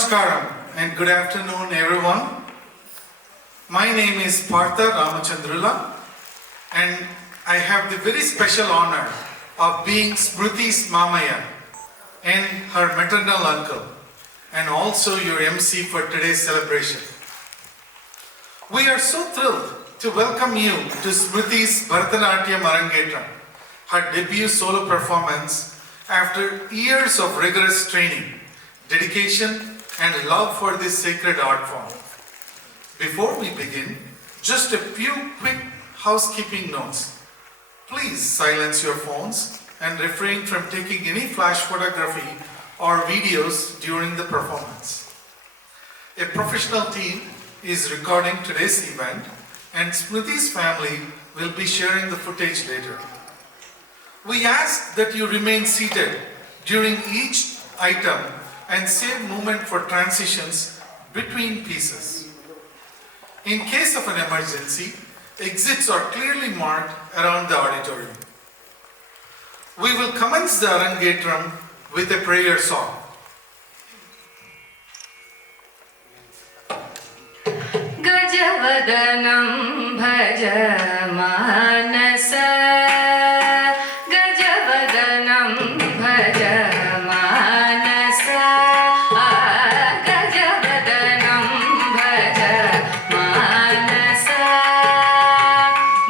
Namaskaram and good afternoon everyone. My name is Partha Ramachandrula and I have the very special honor of being Smriti's Mamaya and her maternal uncle and also your MC for today's celebration. We are so thrilled to welcome you to Smriti's Bharatanatyam Arangetram, her debut solo performance after years of rigorous training, dedication and love for this sacred art form. Before we begin, just a few quick housekeeping notes. Please silence your phones and refrain from taking any flash photography or videos during the performance. A professional team is recording today's event and Smriti's family will be sharing the footage later. We ask that you remain seated during each item and save movement for transitions between pieces. In case of an emergency, exits are clearly marked around the auditorium. We will commence the Arangetram with a prayer song. Gajavadanam bhaja manasa Gajavadanam bhaja manasa Gajavadanam bhaja manasa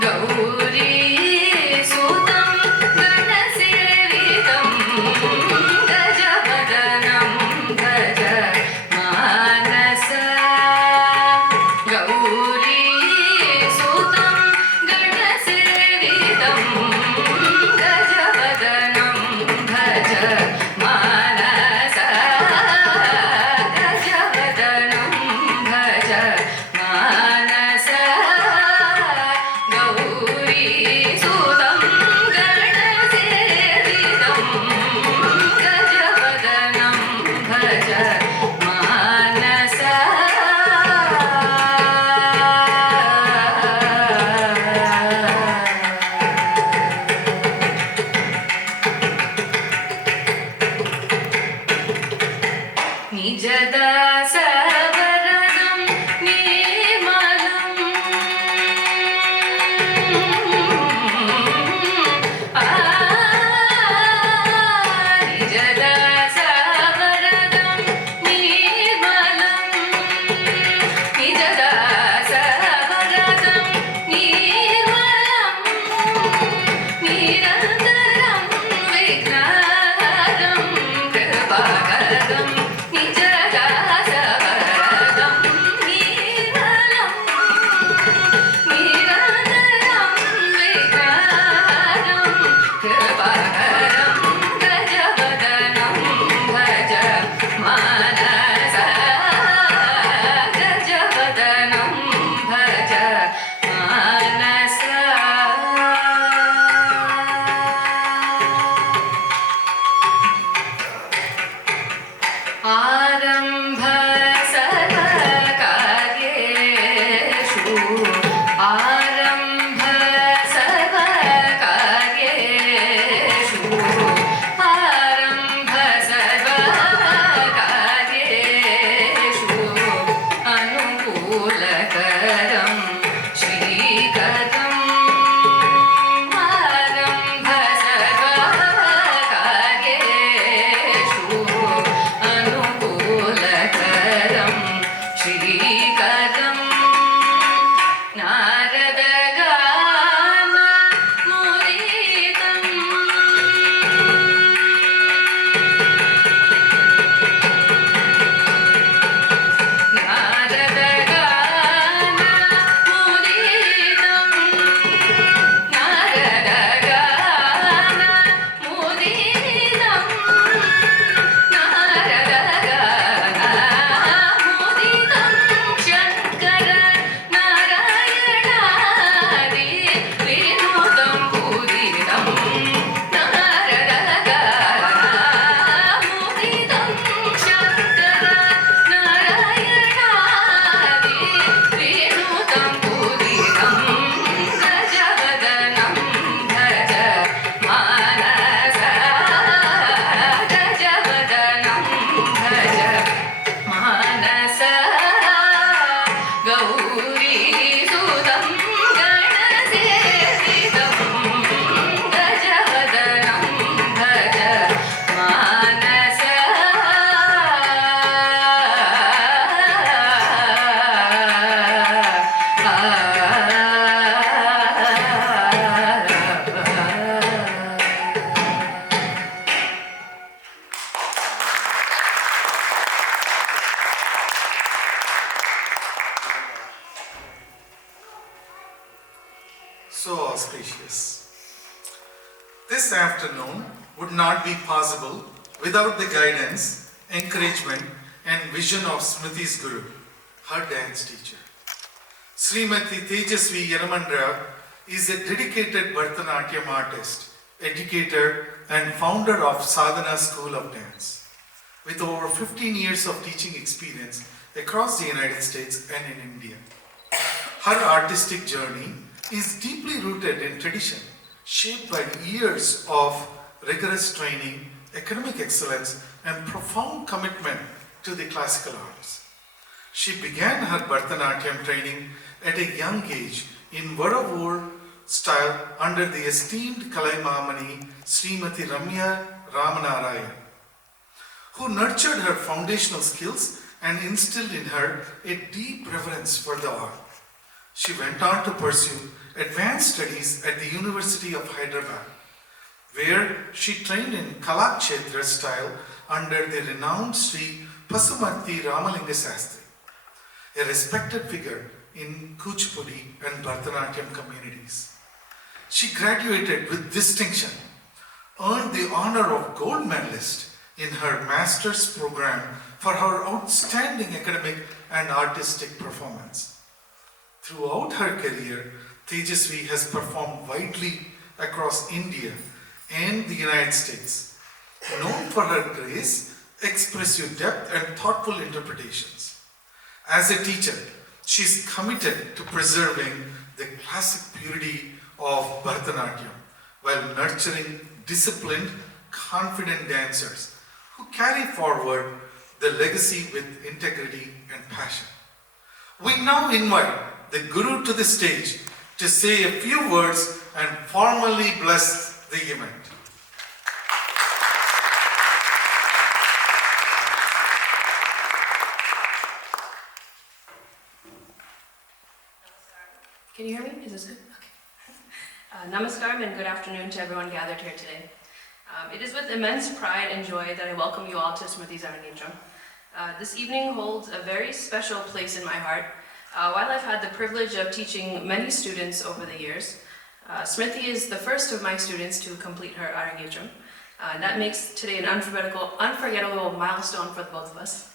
Gauri Sutam Ganasevitam Gajavadanam bhaja manasa Gauri Sutam Ganase this afternoon would not be possible without the guidance, encouragement, and vision of Smriti's Guru, her dance teacher. Srimati Tejasvi Yeramandra is a dedicated Bharatanatyam artist, educator, and founder of Sadhana School of Dance. With over 15 years of teaching experience across the United States and in India. Her artistic journey is deeply rooted in tradition, shaped by years of rigorous training, academic excellence, and profound commitment to the classical arts. She began her Bharatanatyam training at a young age in Varavur style under the esteemed Kalaimamani Srimati Ramya Ramanarayan, who nurtured her foundational skills and instilled in her a deep reverence for the art. She went on to pursue advanced studies at the University of Hyderabad, where she trained in Kalakshetra style under the renowned Sri Pasumarthi Ramalinga Sastri, a respected figure in Kuchipudi and Bharatanatyam communities. She graduated with distinction, earned the honor of gold medalist in her master's program for her outstanding academic and artistic performance. Throughout her career, Tejasvi has performed widely across India and the United States, known for her grace, expressive depth, and thoughtful interpretations. As a teacher, she is committed to preserving the classic purity of Bharatanatyam while nurturing disciplined, confident dancers who carry forward the legacy with integrity and passion. We now invite the Guru to the stage to say a few words and formally bless the event. Can you hear me? Is this good? Okay. Namaskaram and good afternoon to everyone gathered here today. It is with immense pride and joy that I welcome you all to Smriti's Arangetram. This evening holds a very special place in my heart. While I've had the privilege of teaching many students over the years, Smriti is the first of my students to complete her Arangetram. And that makes today an unforgettable milestone for both of us.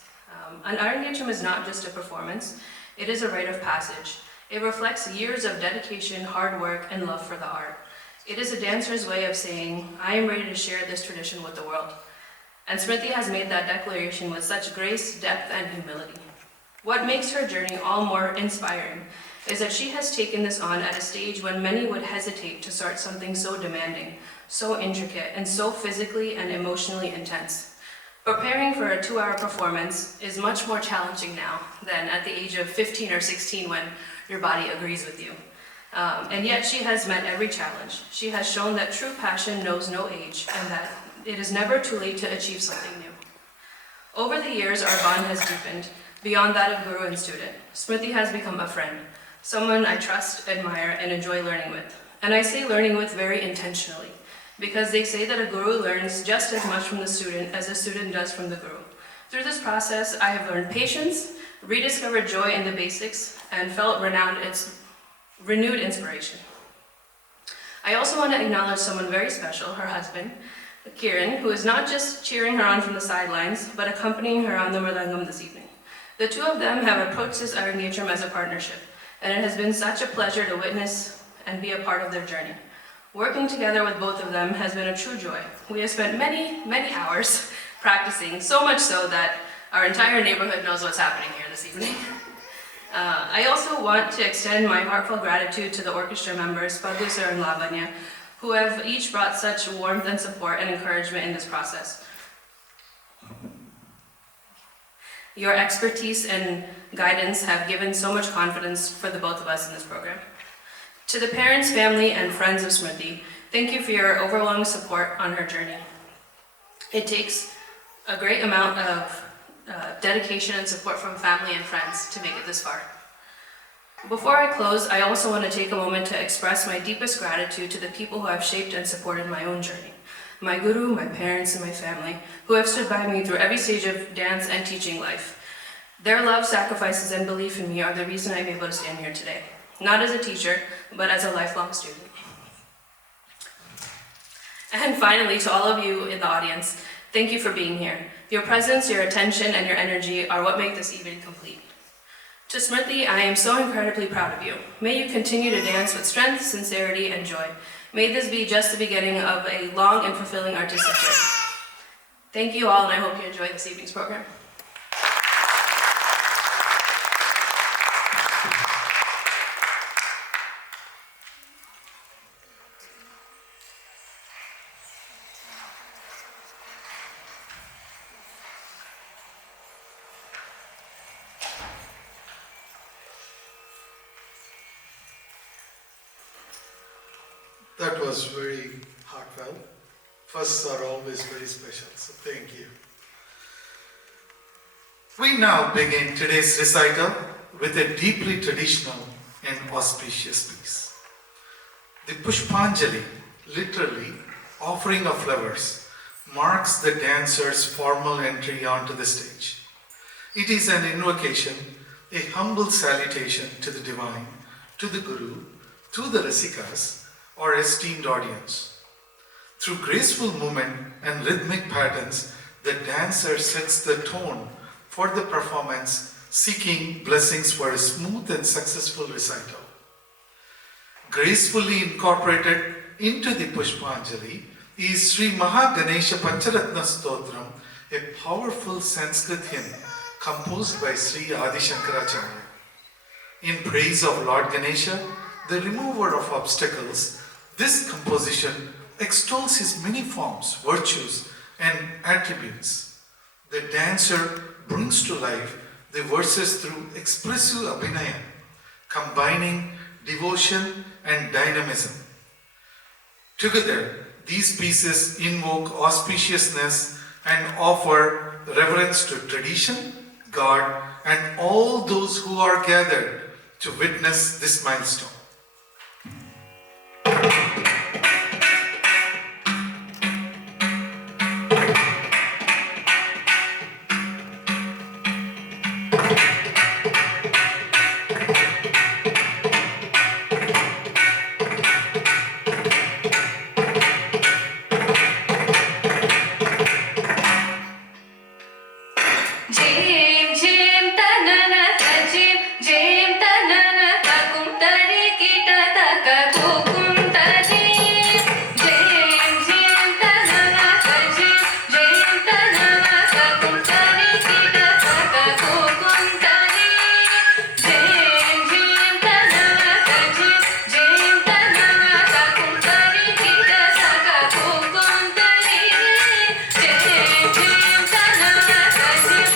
An Arangetram is not just a performance, it is a rite of passage. It reflects years of dedication, hard work, and love for the art. It is a dancer's way of saying, I am ready to share this tradition with the world. And Smriti has made that declaration with such grace, depth, and humility. What makes her journey all more inspiring is that she has taken this on at a stage when many would hesitate to start something so demanding, so intricate, and so physically and emotionally intense. Preparing for a 2-hour performance is much more challenging now than at the age of 15 or 16 when your body agrees with you. And yet she has met every challenge. She has shown that true passion knows no age and that it is never too late to achieve something new. Over the years, our bond has deepened beyond that of guru and student. Smriti has become a friend, someone I trust, admire, and enjoy learning with. And I say learning with very intentionally, because they say that a guru learns just as much from the student as a student does from the guru. Through this process, I have learned patience, rediscovered joy in the basics, and felt renewed inspiration. I also want to acknowledge someone very special, her husband, Kiran, who is not just cheering her on from the sidelines, but accompanying her on the Mridangam this evening. The two of them have approached this Arangetram as a partnership, and it has been such a pleasure to witness and be a part of their journey. Working together with both of them has been a true joy. We have spent many hours practicing, so much so that our entire neighborhood knows what's happening here this evening. I also want to extend my heartfelt gratitude to the orchestra members, Padusar and Lavanya, who have each brought such warmth and support and encouragement in this process. Your expertise and guidance have given so much confidence for the both of us in this program. To the parents, family, and friends of Smriti, thank you for your overwhelming support on her journey. It takes a great amount of dedication and support from family and friends to make it this far. Before I close, I also want to take a moment to express my deepest gratitude to the people who have shaped and supported my own journey. My guru, my parents, and my family, who have stood by me through every stage of dance and teaching life. Their love, sacrifices, and belief in me are the reason I'm able to stand here today. Not as a teacher, but as a lifelong student. And finally, to all of you in the audience, thank you for being here. Your presence, your attention, and your energy are what make this evening complete. To Smriti, I am so incredibly proud of you. May you continue to dance with strength, sincerity, and joy. May this be just the beginning of a long and fulfilling artistic journey. Thank you all, and I hope you enjoy this evening's program. That was very heartfelt. Firsts are always very special, so thank you. We now begin today's recital with a deeply traditional and auspicious piece. The Pushpanjali, literally offering of flowers, marks the dancer's formal entry onto the stage. It is an invocation, a humble salutation to the divine, to the Guru, to the Rasikas, or esteemed audience. Through graceful movement and rhythmic patterns, the dancer sets the tone for the performance, seeking blessings for a smooth and successful recital. Gracefully incorporated into the Pushpanjali is Sri Mahaganesha Pancharatna Stotram, a powerful Sanskrit hymn composed by Sri Adi Shankaracharya. In praise of Lord Ganesha, the remover of obstacles, this composition extols his many forms, virtues, and attributes. The dancer brings to life the verses through expressive abhinaya, combining devotion and dynamism. Together, these pieces invoke auspiciousness and offer reverence to tradition, God, and all those who are gathered to witness this milestone. Jim Jim tanana tajim Jim tanana takum tari kita taka kukum tajim Jim Jim tanana tajim Jim tanana takum tari kita taka kukum tajim Jim Jim tanana tajim Jim tanana takum tari kita taka kukum tajim Jim Jim tanana tajim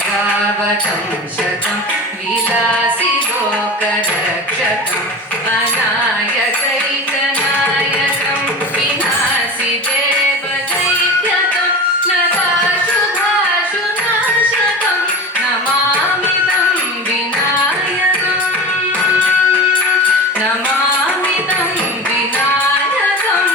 कलाधरावतं शतं विलासिलोकरक्षकम् अनायकैकनायकं विनाशिदेवदैत्यकं नताशुभाशुनाशकं नमामि तं विनायकम् नमामि तं विनायकम्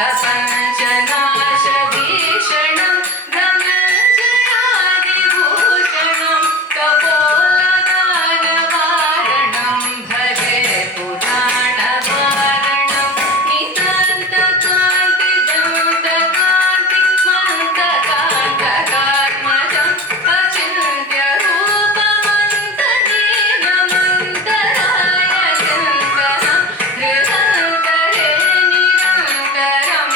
प्रपञ्चनाशभीषणं धनञ्जयादिभूषणं कपोलदानवारणं भजे पुराणवारणं नितान्तकान्तिदन्तकान्ति मन्तकान्तकात्मजम् अचिन्त्यरूपमन्तहीनमन्तराय चिन्तनं हृदन्तरे निरन्तरं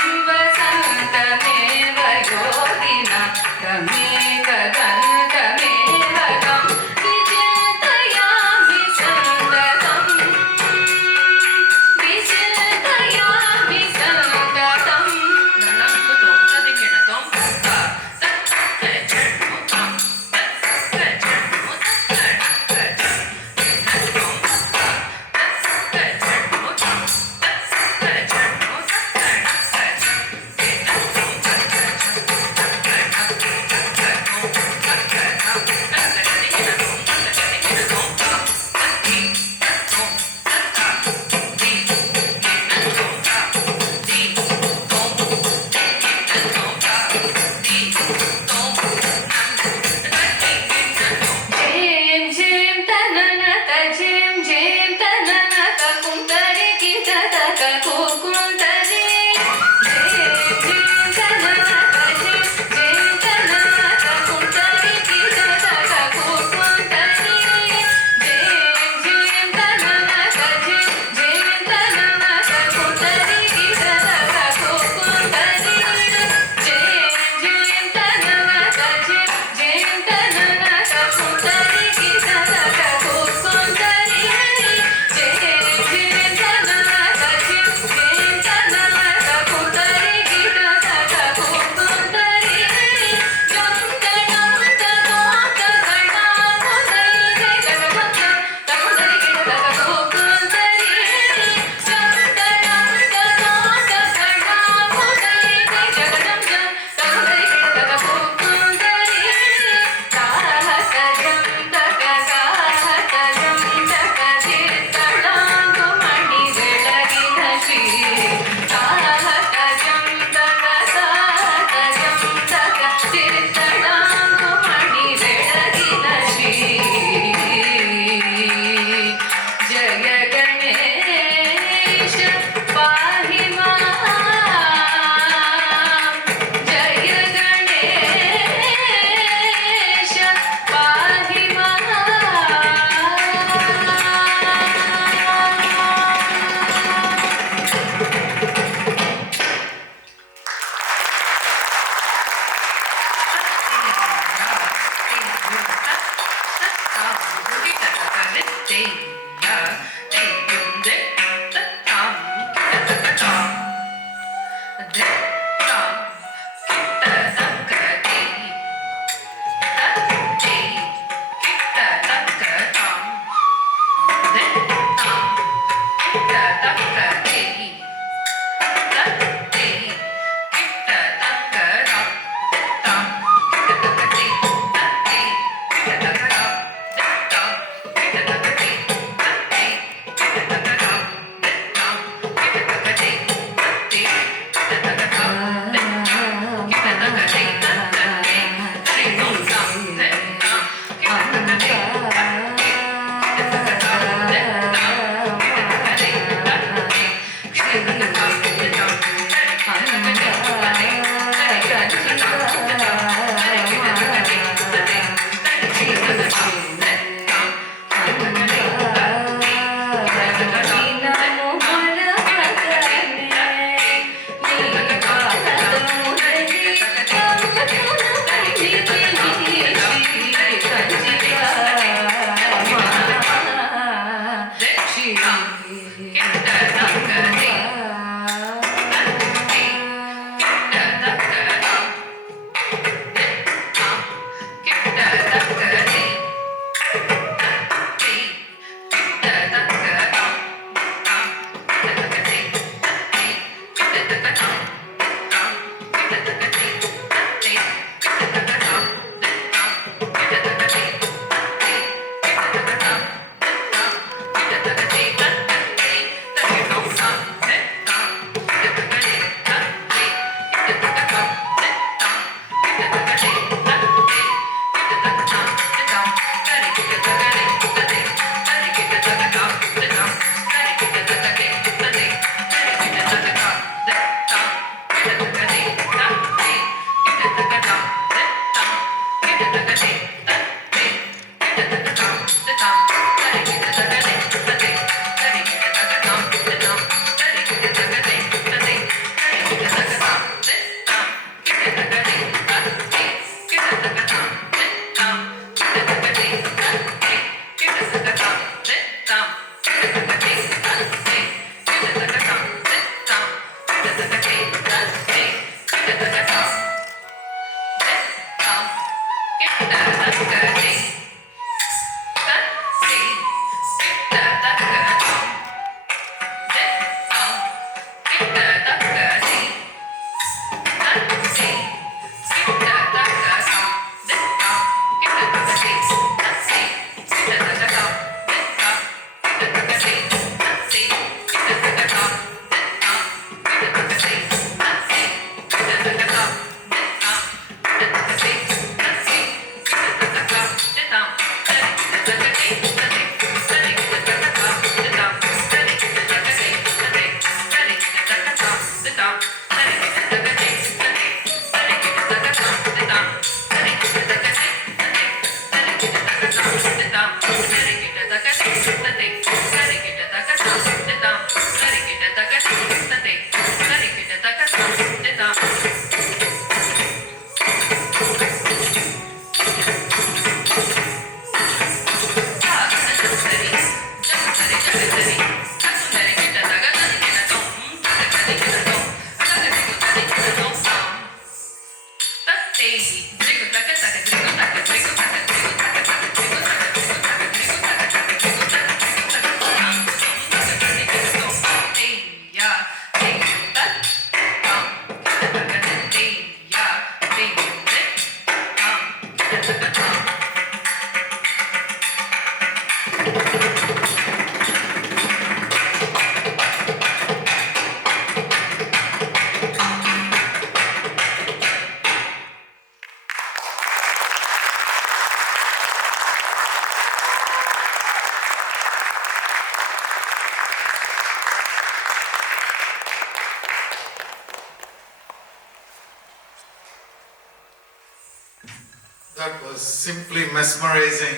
That was simply mesmerizing.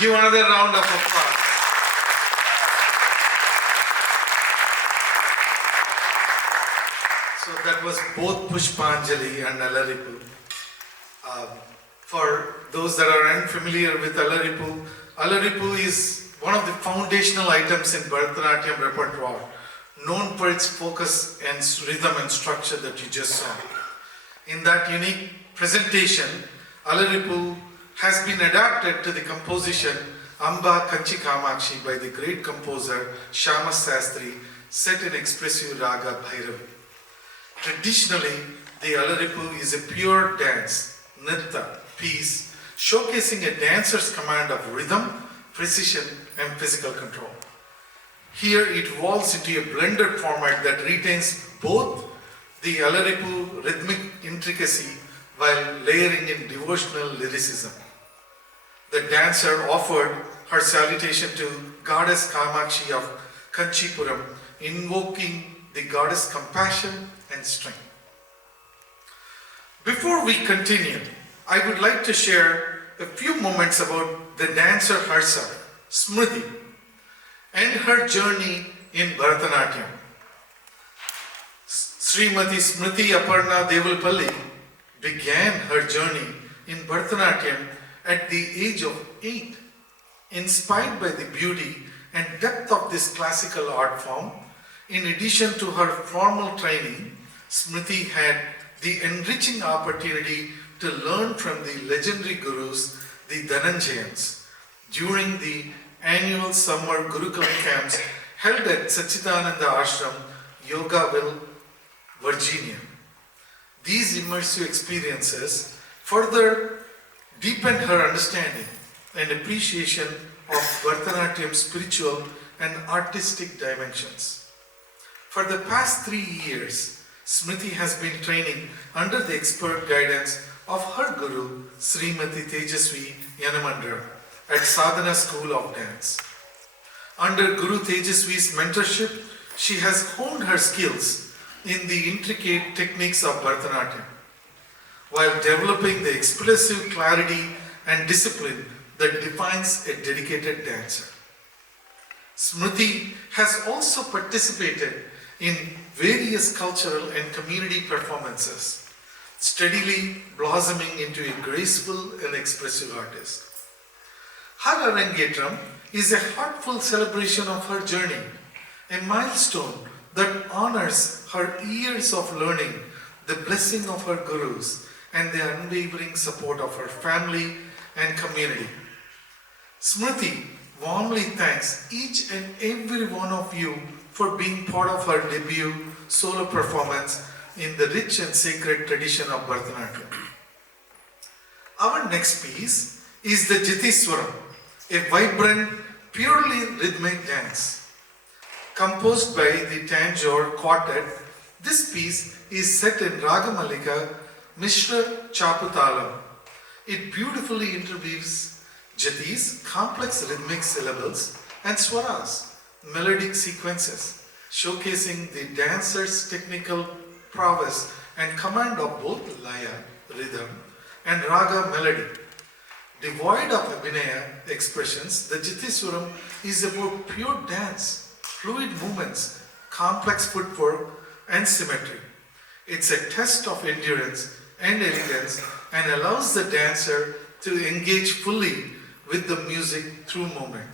Give another round of applause. So that was both Pushpanjali and Alaripu. For those that are unfamiliar with Alaripu, Alaripu is one of the foundational items in Bharatanatyam repertoire, known for its focus and rhythm and structure that you just saw. In that unique presentation, Alaripu has been adapted to the composition Amba Kanchi Kamakshi by the great composer Shama Sastri, set in expressive raga Bhairavi. Traditionally, the Alaripu is a pure dance, nritta, piece, showcasing a dancer's command of rhythm, precision, and physical control. Here it evolves into a blended format that retains both the Alaripu rhythmic intricacy while layering in devotional lyricism. The dancer offered her salutation to goddess Kamakshi of Kanchipuram, invoking the goddess' compassion and strength. Before we continue, I would like to share a few moments about the dancer herself, Smriti, and her journey in Bharatanatyam. Srimati Smriti Aparna Devalpalli began her journey in Bharatanatyam at the age of 8, inspired by the beauty and depth of this classical art form. In addition to her formal training, Smriti had the enriching opportunity to learn from the legendary gurus, the Dhananjayans, during the annual summer Gurukulam camps held at Sachidananda Ashram, Yogaville, Virginia. These immersive experiences further deepened her understanding and appreciation of Bharatanatyam's spiritual and artistic dimensions. For the past 3 years, Smriti has been training under the expert guidance of her guru, Srimati Tejasvi Yanamandra, at Sadhana School of Dance. Under Guru Tejasvi's mentorship, she has honed her skills in the intricate techniques of Bharatanatyam, while developing the expressive clarity and discipline that defines a dedicated dancer. Smriti has also participated in various cultural and community performances, steadily blossoming into a graceful and expressive artist. Her Arangetram is a heartful celebration of her journey, a milestone that honors her years of learning, the blessing of her gurus, and the unwavering support of her family and community. Smriti warmly thanks each and every one of you for being part of her debut solo performance in the rich and sacred tradition of Bharatanatyam. Our next piece is the Jatiswaram, a vibrant, purely rhythmic dance. Composed by the Tanjore Quartet, this piece is set in Ragamalika Mishra Chaputalam. It beautifully interweaves jatis, complex rhythmic syllables, and swaras, melodic sequences, showcasing the dancer's technical prowess and command of both laya, rhythm, and raga melody. Devoid of abhinaya expressions, the Jatiswaram is about pure dance, fluid movements, complex footwork, and symmetry. It's a test of endurance and elegance and allows the dancer to engage fully with the music through movement.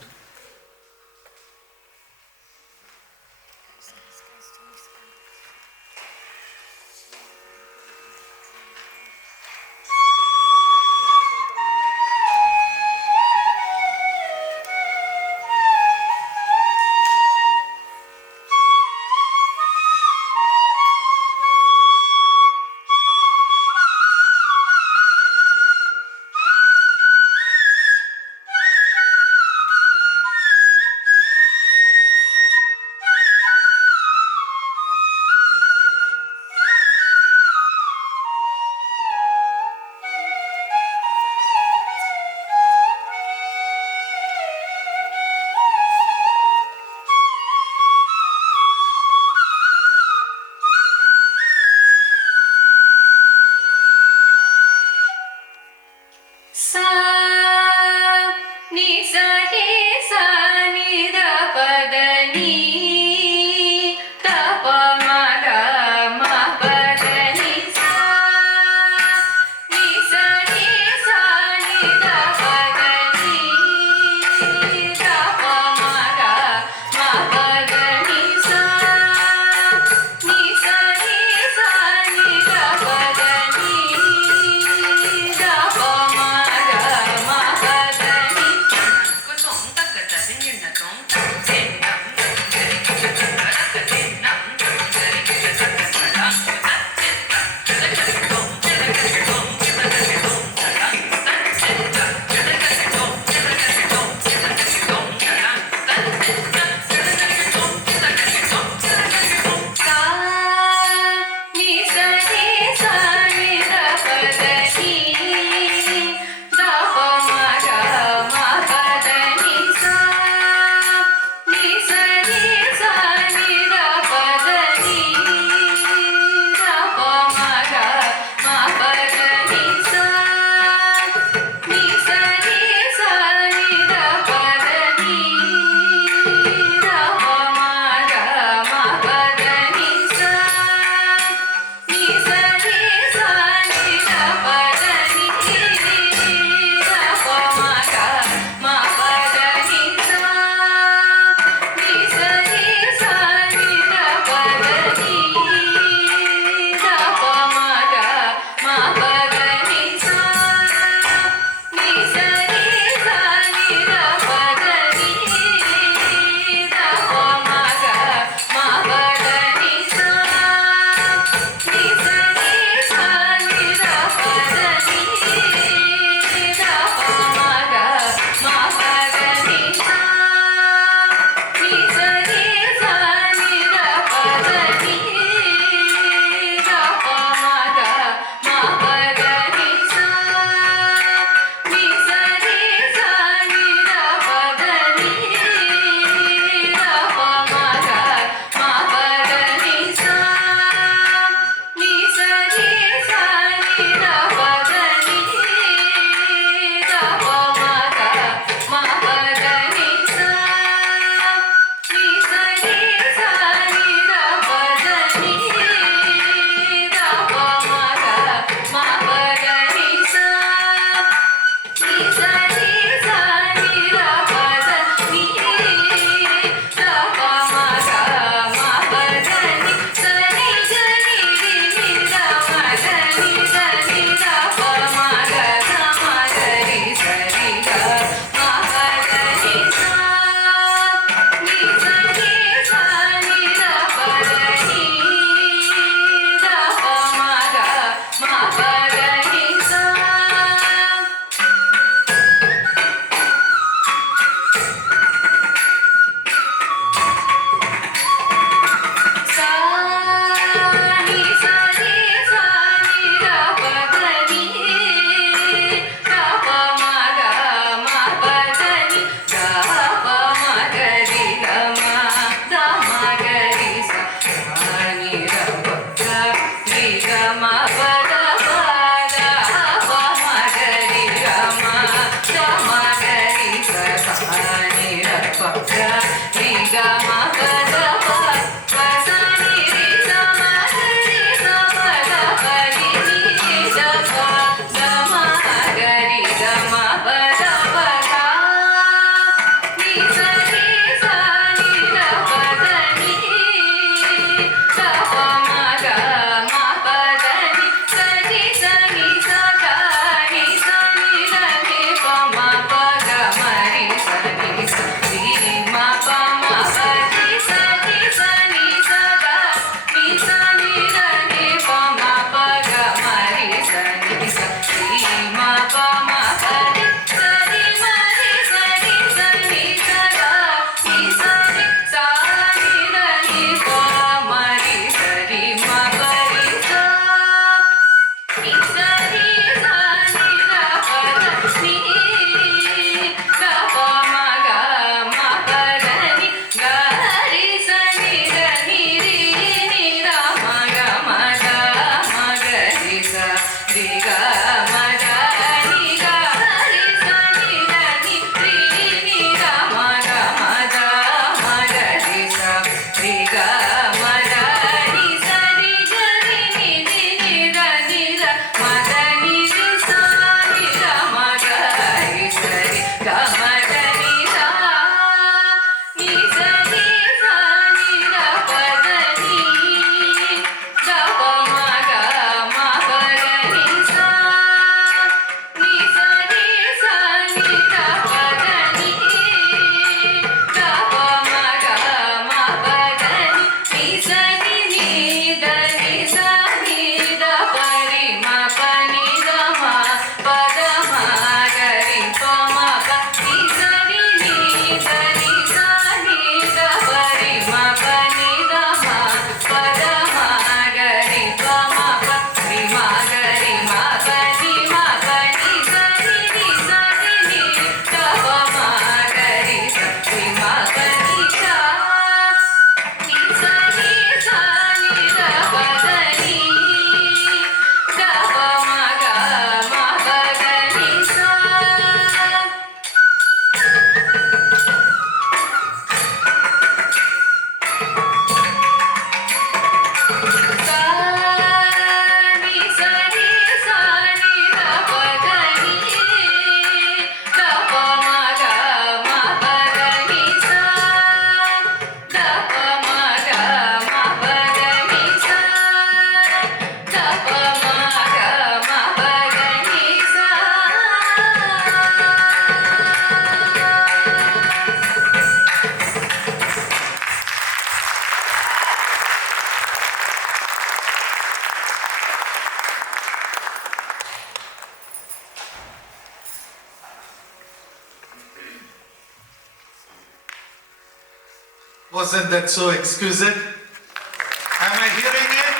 Wasn't that so exquisite? Am I hearing it?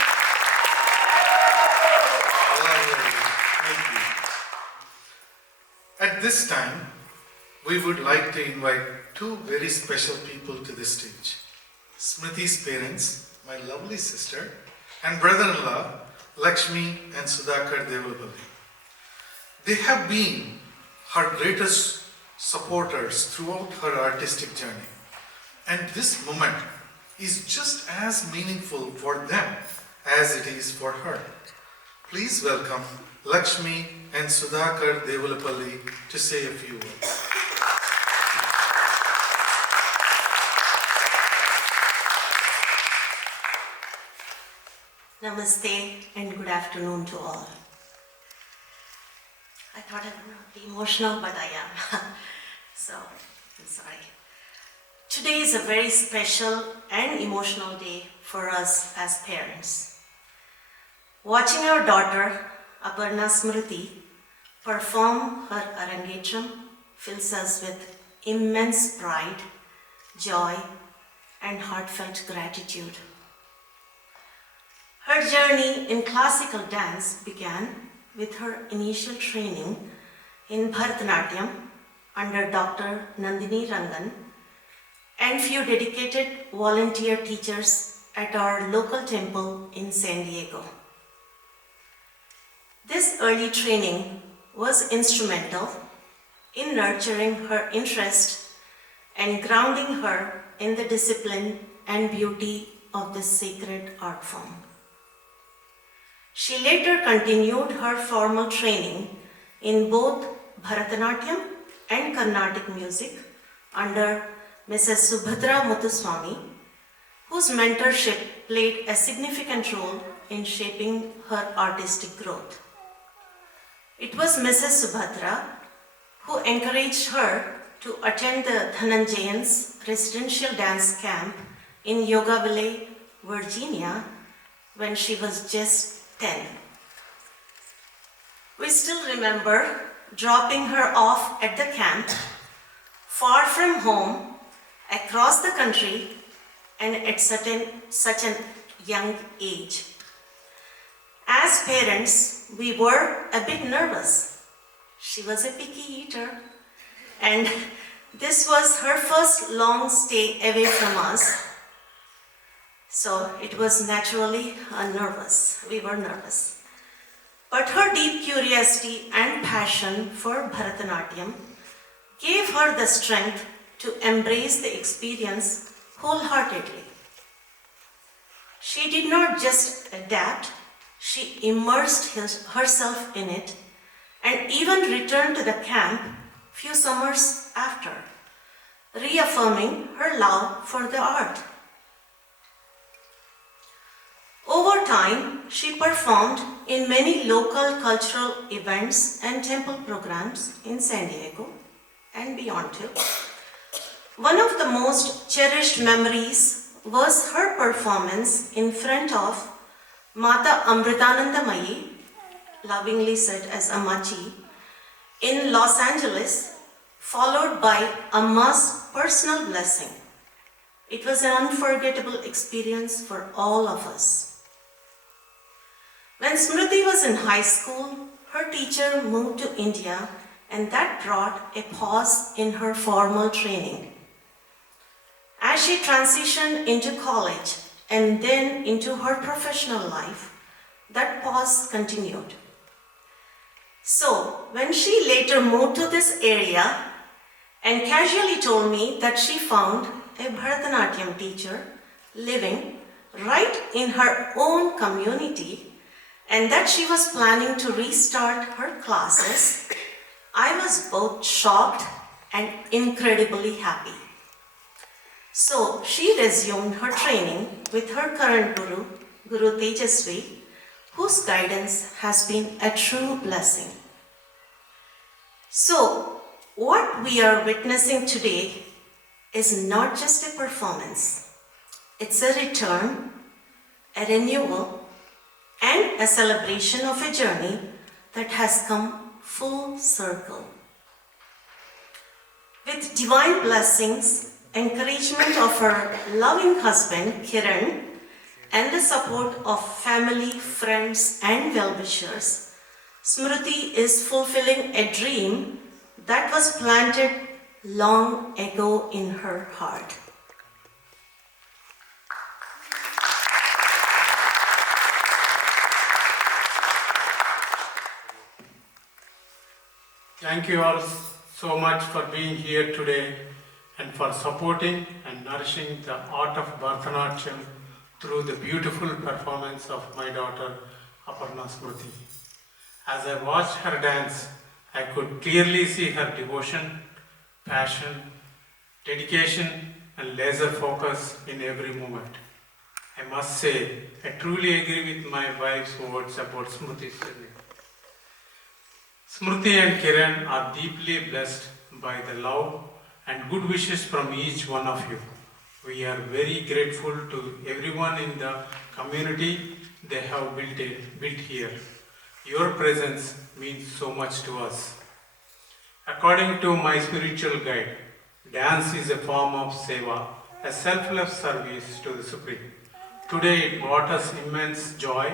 Lovely. Thank you. At this time, we would like to invite two very special people to the stage. Smriti's parents, my lovely sister, and brother-in-law, Lakshmi and Sudhakar Devulapalli. They have been her greatest supporters throughout her artistic journey. And this moment is just as meaningful for them as it is for her. Please welcome Lakshmi and Sudhakar Devulapalli to say a few words. Namaste and good afternoon to all. I thought I would not be emotional, but I am. So, I'm sorry. Today is a very special and emotional day for us as parents. Watching our daughter, Aparna Smriti, perform her Arangetram fills us with immense pride, joy, and heartfelt gratitude. Her journey in classical dance began with her initial training in Bharatanatyam under Dr. Nandini Rangan and few dedicated volunteer teachers at our local temple in San Diego. This early training was instrumental in nurturing her interest and grounding her in the discipline and beauty of this sacred art form. She later continued her formal training in both Bharatanatyam and Carnatic music under Mrs. Subhadra Muthuswamy, whose mentorship played a significant role in shaping her artistic growth. It was Mrs. Subhadra who encouraged her to attend the Dhananjayan's residential dance camp in Yogaville, Virginia, when she was just 10. We still remember dropping her off at the camp, far from home, across the country, and at such a young age. As parents, we were a bit nervous. She was a picky eater, and this was her first long stay away from us. So it was naturally we were nervous. But her deep curiosity and passion for Bharatanatyam gave her the strength to embrace the experience wholeheartedly. She did not just adapt, she immersed herself in it and even returned to the camp few summers after, reaffirming her love for the art. Over time, she performed in many local cultural events and temple programs in San Diego and beyond too. One of the most cherished memories was her performance in front of Mata Amritanandamayi, lovingly said as Amachi, in Los Angeles, followed by Amma's personal blessing. It was an unforgettable experience for all of us. When Smriti was in high school, her teacher moved to India, and that brought a pause in her formal training. As she transitioned into college and then into her professional life, that pause continued. So, when she later moved to this area and casually told me that she found a Bharatanatyam teacher living right in her own community and that she was planning to restart her classes, I was both shocked and incredibly happy. So she resumed her training with her current guru, Guru Tejasvi, whose guidance has been a true blessing. So what we are witnessing today is not just a performance. It's a return, a renewal, and a celebration of a journey that has come full circle. With divine blessings encouragement of her loving husband Kiran, and the support of family, friends, and well-wishers, Smriti is fulfilling a dream that was planted long ago in her heart. Thank you all so much for being here today and for supporting and nourishing the art of Bharatanatyam through the beautiful performance of my daughter Aparna Smriti. As I watched her dance, I could clearly see her devotion, passion, dedication, and laser focus in every moment. I must say, I truly agree with my wife's words about Smriti's journey. Smriti and Kiran are deeply blessed by the love and good wishes from each one of you. We are very grateful to everyone in the community they have built here. Your presence means so much to us. According to my spiritual guide, dance is a form of seva, a selfless service to the Supreme. Today it brought us immense joy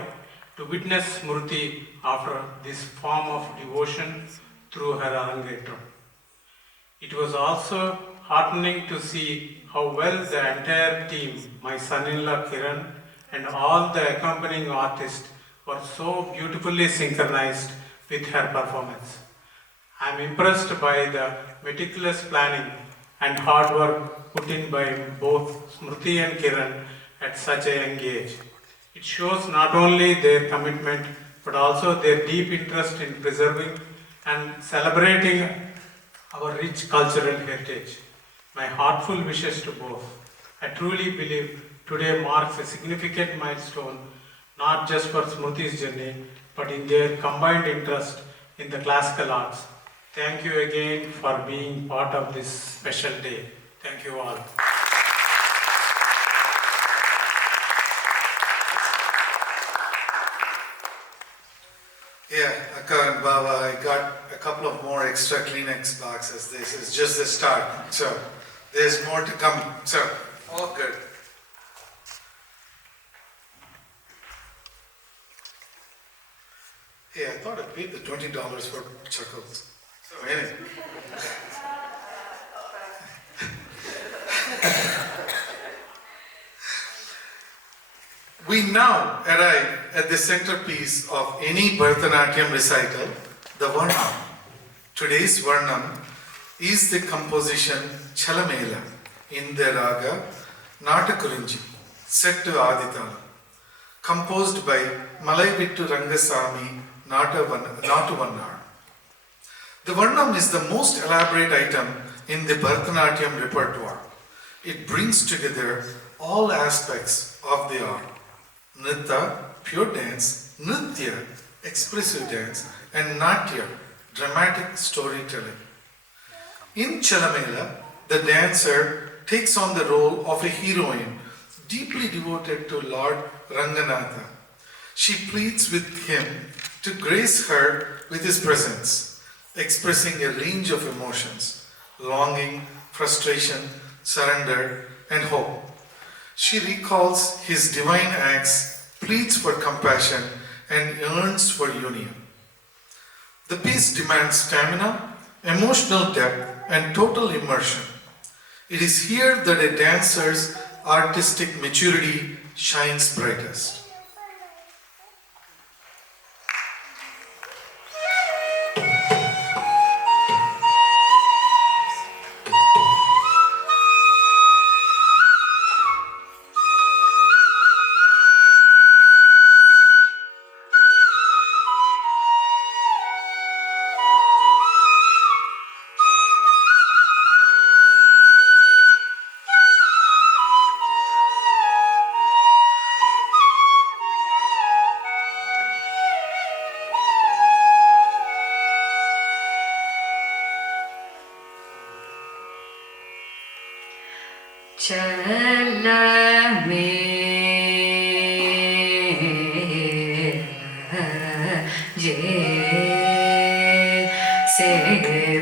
to witness Smriti after this form of devotion through her Arangetram. It was also heartening to see how well the entire team, my son-in-law Kiran, and all the accompanying artists were so beautifully synchronized with her performance. I am impressed by the meticulous planning and hard work put in by both Smriti and Kiran at such a young age. It shows not only their commitment but also their deep interest in preserving and celebrating our rich cultural heritage. My heartfelt wishes to both. I truly believe today marks a significant milestone not just for Smriti's journey but in their combined interest in the classical arts. Thank you again for being part of this special day. Thank you all. Yeah, Akka and Baba, I got a couple of more extra Kleenex boxes. This is just the start. So, there's more to come. So, all good. Hey, I thought I paid the $20 for chuckles. So, anyway. We now arrive at the centerpiece of any Bharatanatyam recital, the Varnam. Today's Varnam is the composition Chalamela in the raga Natakurinji, set to Aditala, composed by Malaivittu Rangasamy Natuvannar. The Varnam is the most elaborate item in the Bharatanatyam repertoire. It brings together all aspects of the art. Nritta, pure dance, Nritya, expressive dance, and Natya, dramatic storytelling. In Chalamela, the dancer takes on the role of a heroine deeply devoted to Lord Ranganatha. She pleads with him to grace her with his presence, expressing a range of emotions: longing, frustration, surrender, and hope. She recalls his divine acts, pleads for compassion, and yearns for union. The piece demands stamina, emotional depth, and total immersion. It is here that a dancer's artistic maturity shines brightest. Sewaiya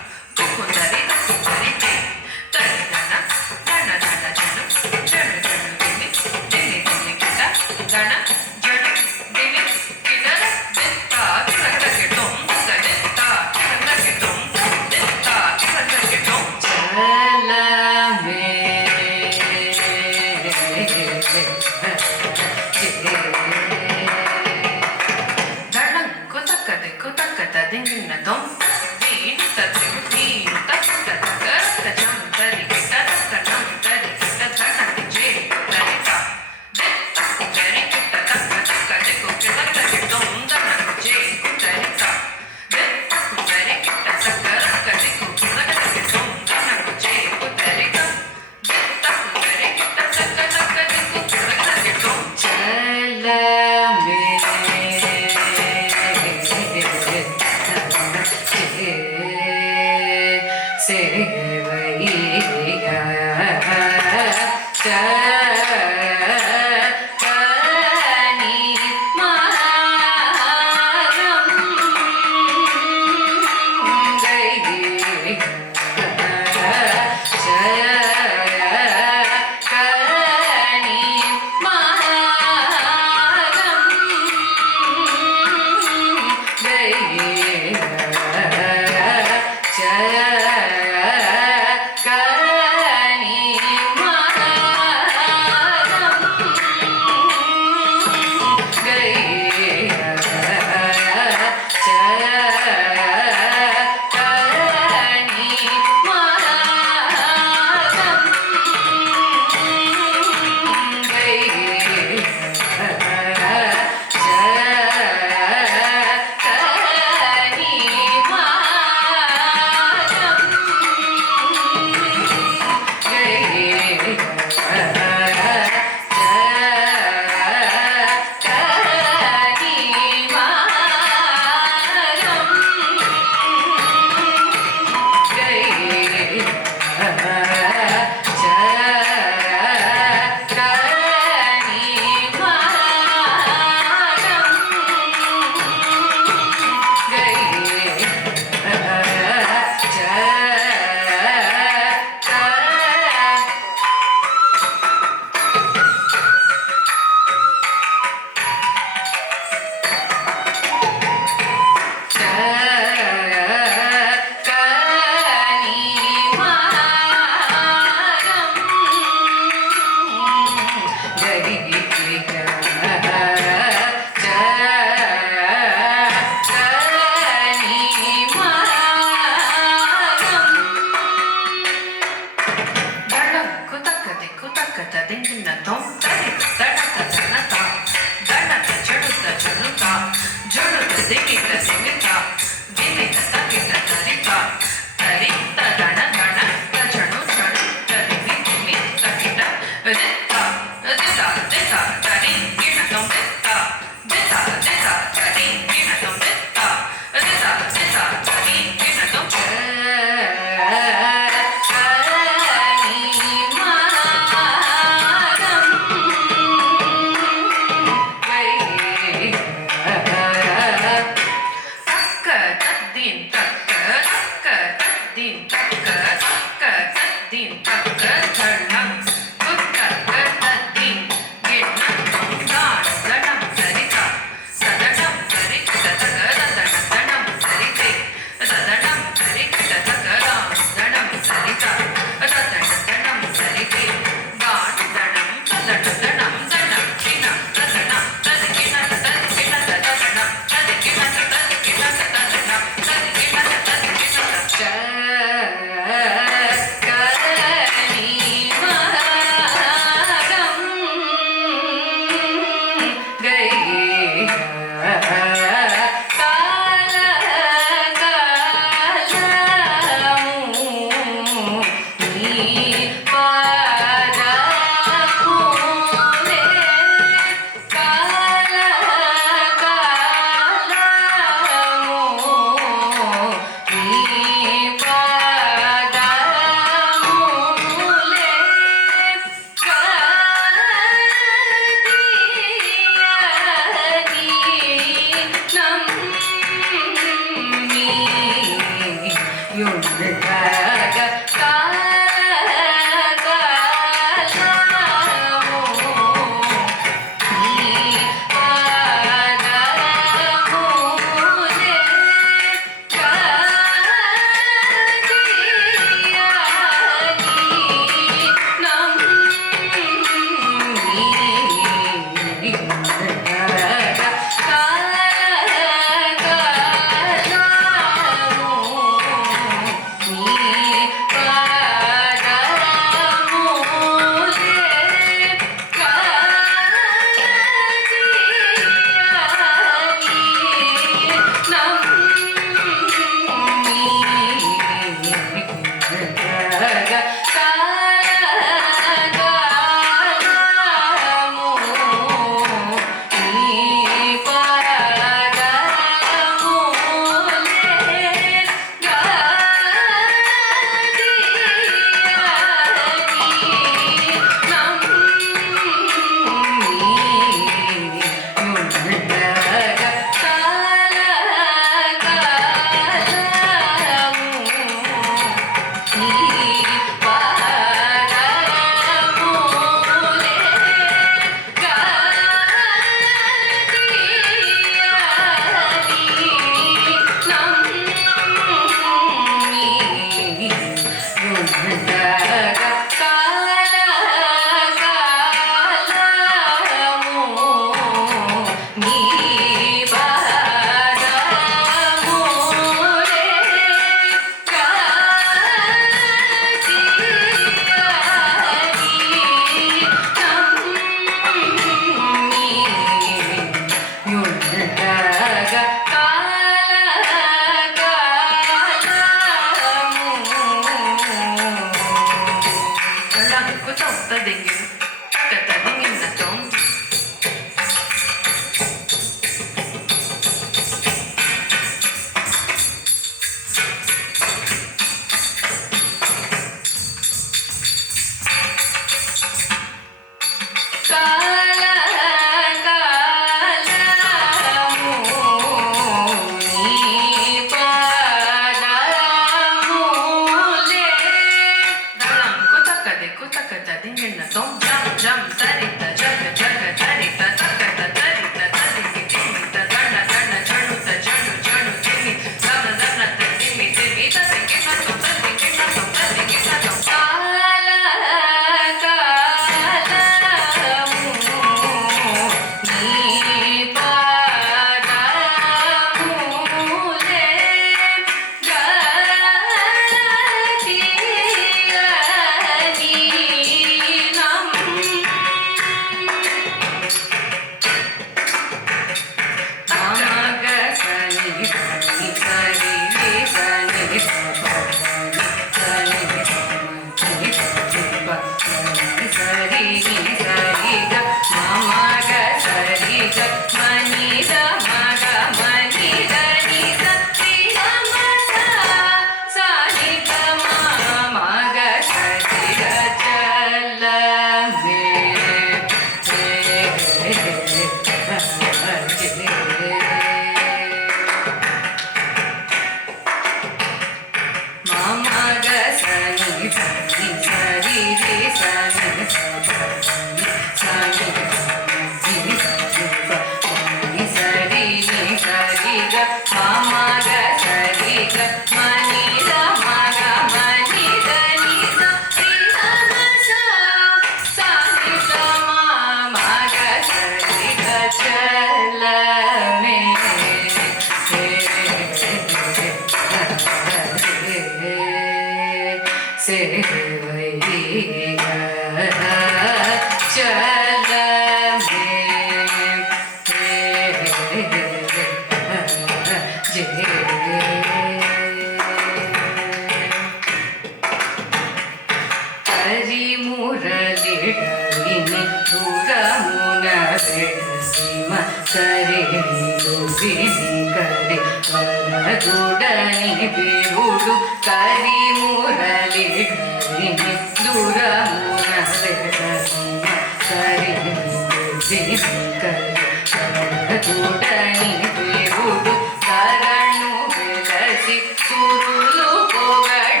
కరణు వెలసి సురులు పొగడ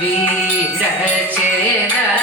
वीर चेतन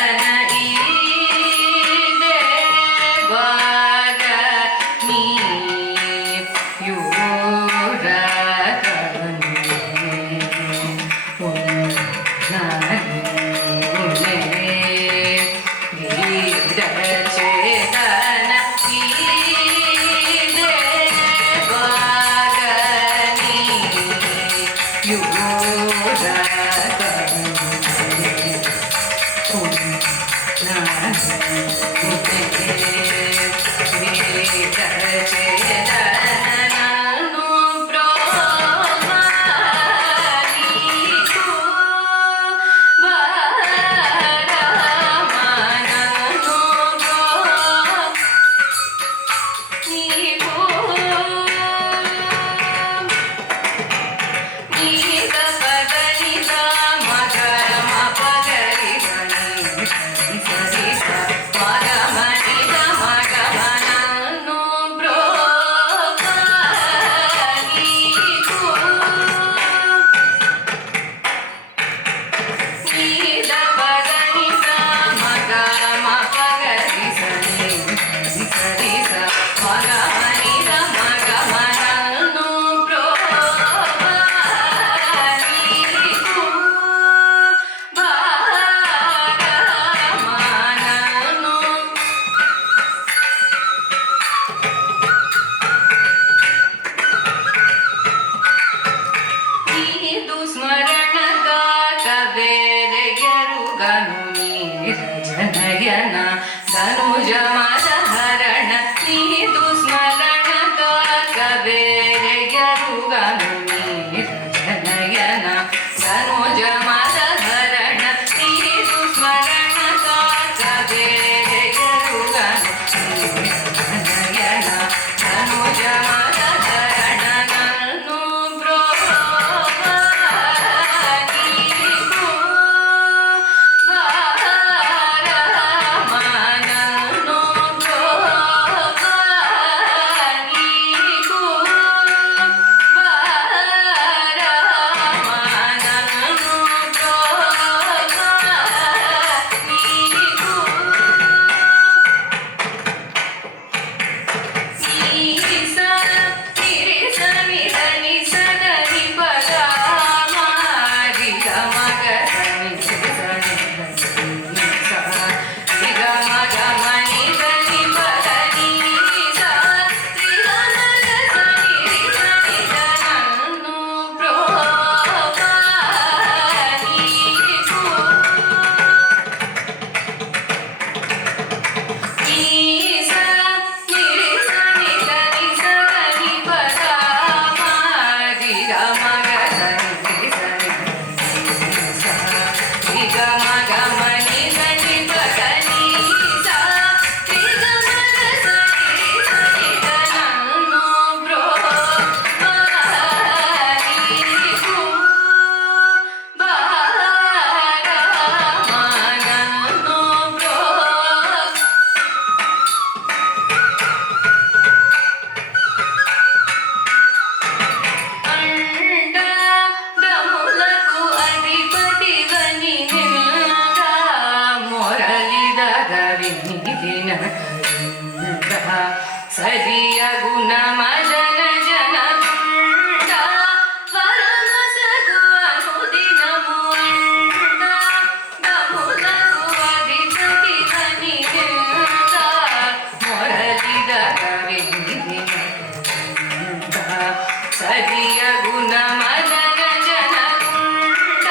ಸರಿಯ ಗುಣ ಮದನ ಜನಗುಂಡ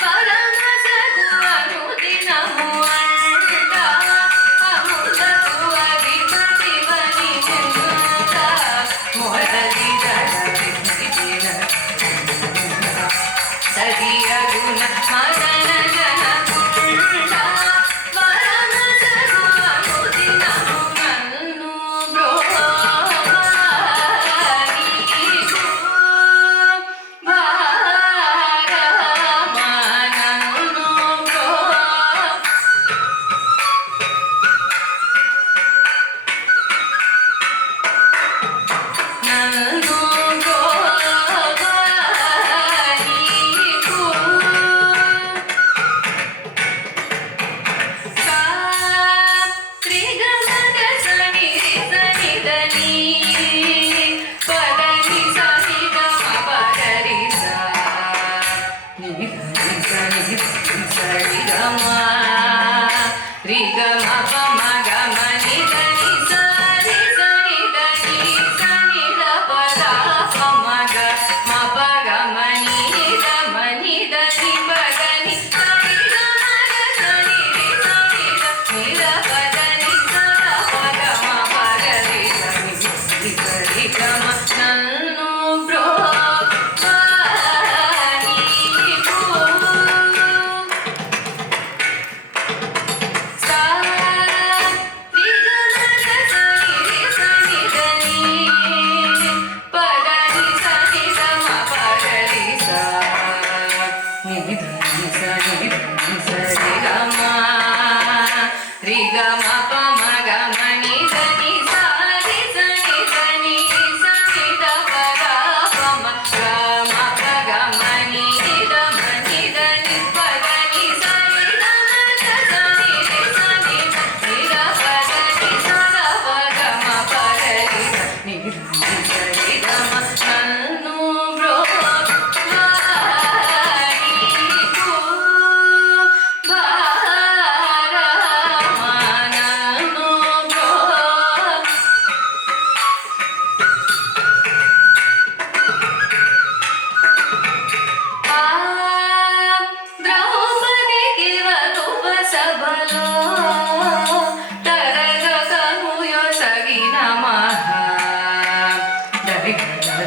ಪರಮ ಸಗುವನು ದಿನಮುಂಡ ಅಮೃತ ಅಧಿಪತಿ ಬನಿ ಚಂದ ಮೊದಲಿದರ ಸರಿಯ ಗುಣ ಮದನ ಜನಗುಂಡ ಪರಮ ಸಗುವನು ದಿನಮುಂಡು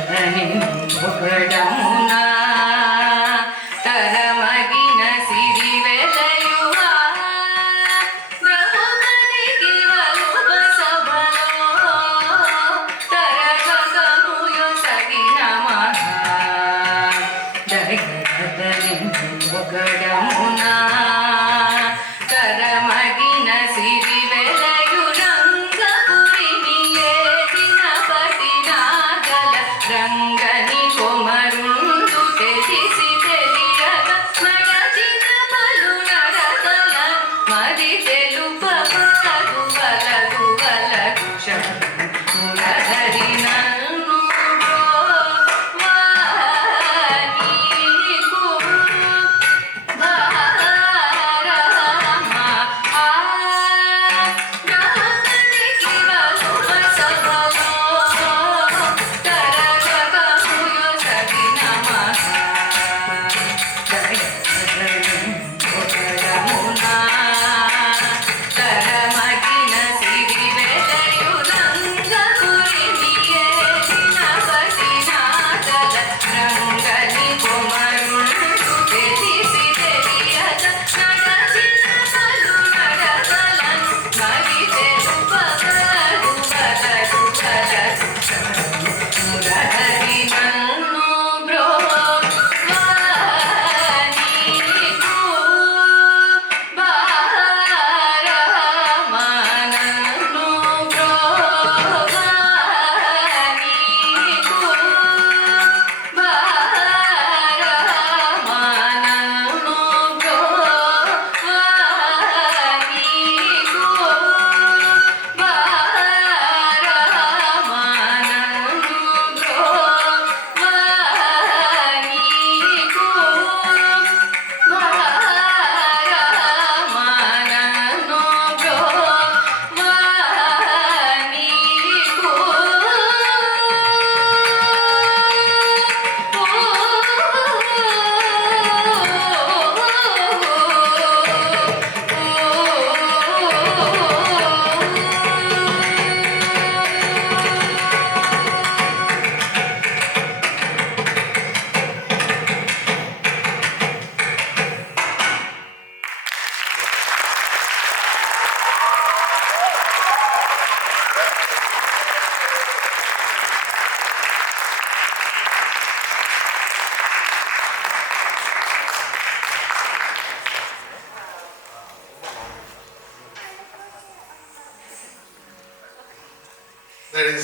ಧನಿ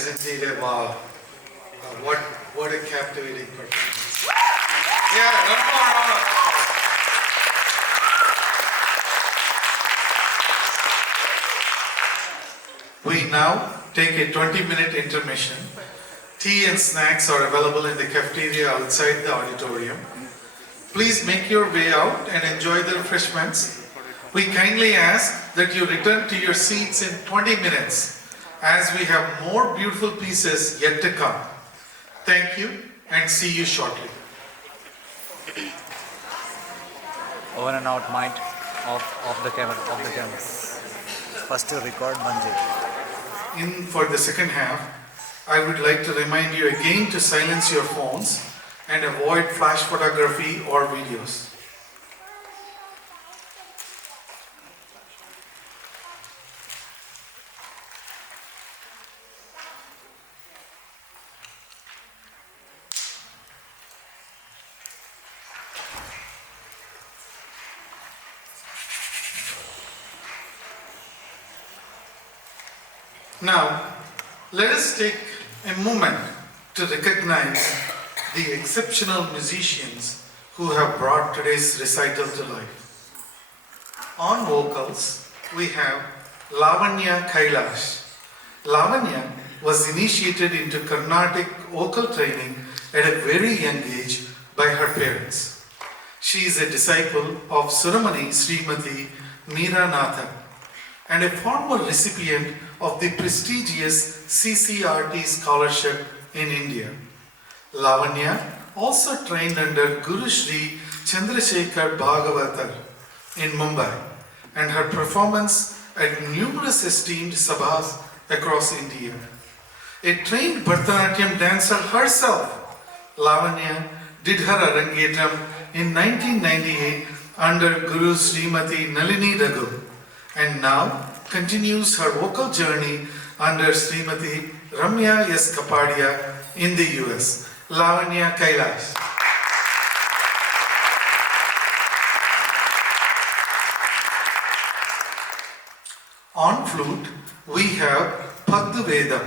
is indeed a wow. What a captivating performance. Yeah, one more round of applause. We now take a 20-minute intermission. Tea and snacks are available in the cafeteria outside the auditorium. Please make your way out and enjoy the refreshments. We kindly ask that you return to your seats in 20 minutes as we have more beautiful pieces yet to come. Thank you and see you shortly. On and out mic off the camera. First to record Manjit. In for the second half, I would like to remind you again to silence your phones and avoid flash photography or videos. Now, let us take a moment to recognize the exceptional musicians who have brought today's recital to life. On vocals, we have Lavanya Kailash. Lavanya was initiated into Carnatic vocal training at a very young age by her parents. She is a disciple of Suramani Srimati Meera Nathan and a former recipient of the prestigious CCRT scholarship in India. Lavanya also trained under Guru Shri Chandrasekhar Bhagavatar in Mumbai, and her performance at numerous esteemed sabhas across India. A trained Bharatanatyam dancer herself, Lavanya did her Arangetram in 1998 under Guru Srimati Nalini Raghu, and now continues her vocal journey under Srimati Ramya S. Kapadia in the US. Lavanya Kailash. On flute, we have Paddu Vedam.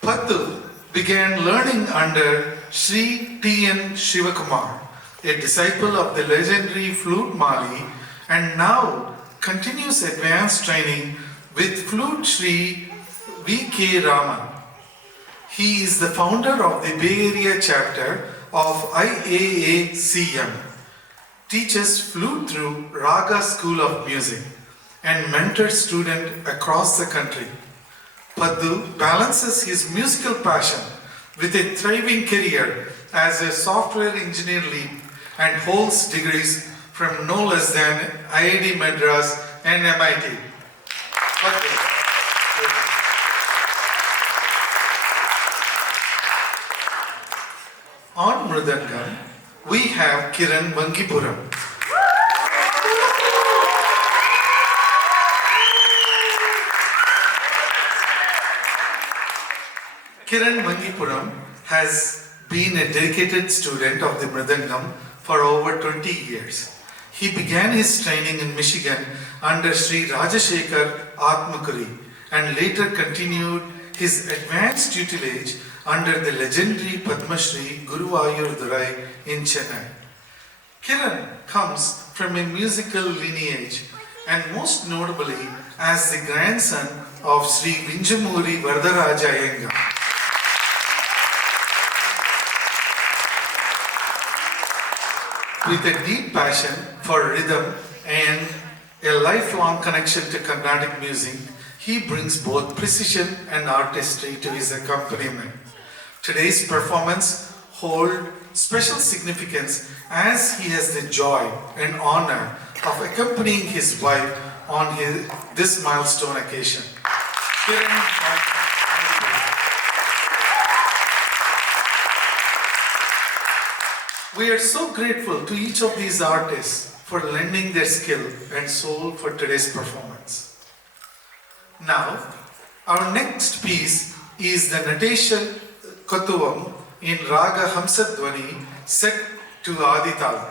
Paddu began learning under Sri T.N. Shivakumar, a disciple of the legendary flute Mali, and now continues advanced training with flute Sri V.K. Raman. He is the founder of the Bay Area chapter of IAACM, teaches flute through Raga School of Music, and mentors students across the country. Paddu balances his musical passion with a thriving career as a software engineer lead and holds degrees from no less than IIT Madras and MIT. Paddu. On Mridangam, we have Kiran Vangipuram. Kiran Vangipuram has been a dedicated student of the Mridangam for over 20 years. He began his training in Michigan under Sri Rajashekar Atmakuri and later continued his advanced tutelage under the legendary Padma Shri Guruvayur Durai in Chennai. Kiran comes from a musical lineage and most notably as the grandson of Sri Vinjamuri Vardaraja Iyengar. With a deep passion for rhythm and a lifelong connection to Carnatic music, he brings both precision and artistry to his accompaniment. Today's performance holds special significance as he has the joy and honor of accompanying his wife on this milestone occasion. We are so grateful to each of these artists for lending their skill and soul for today's performance. Now, our next piece is the Natesha Katuvam in Raga Hamsadvani set to Adital.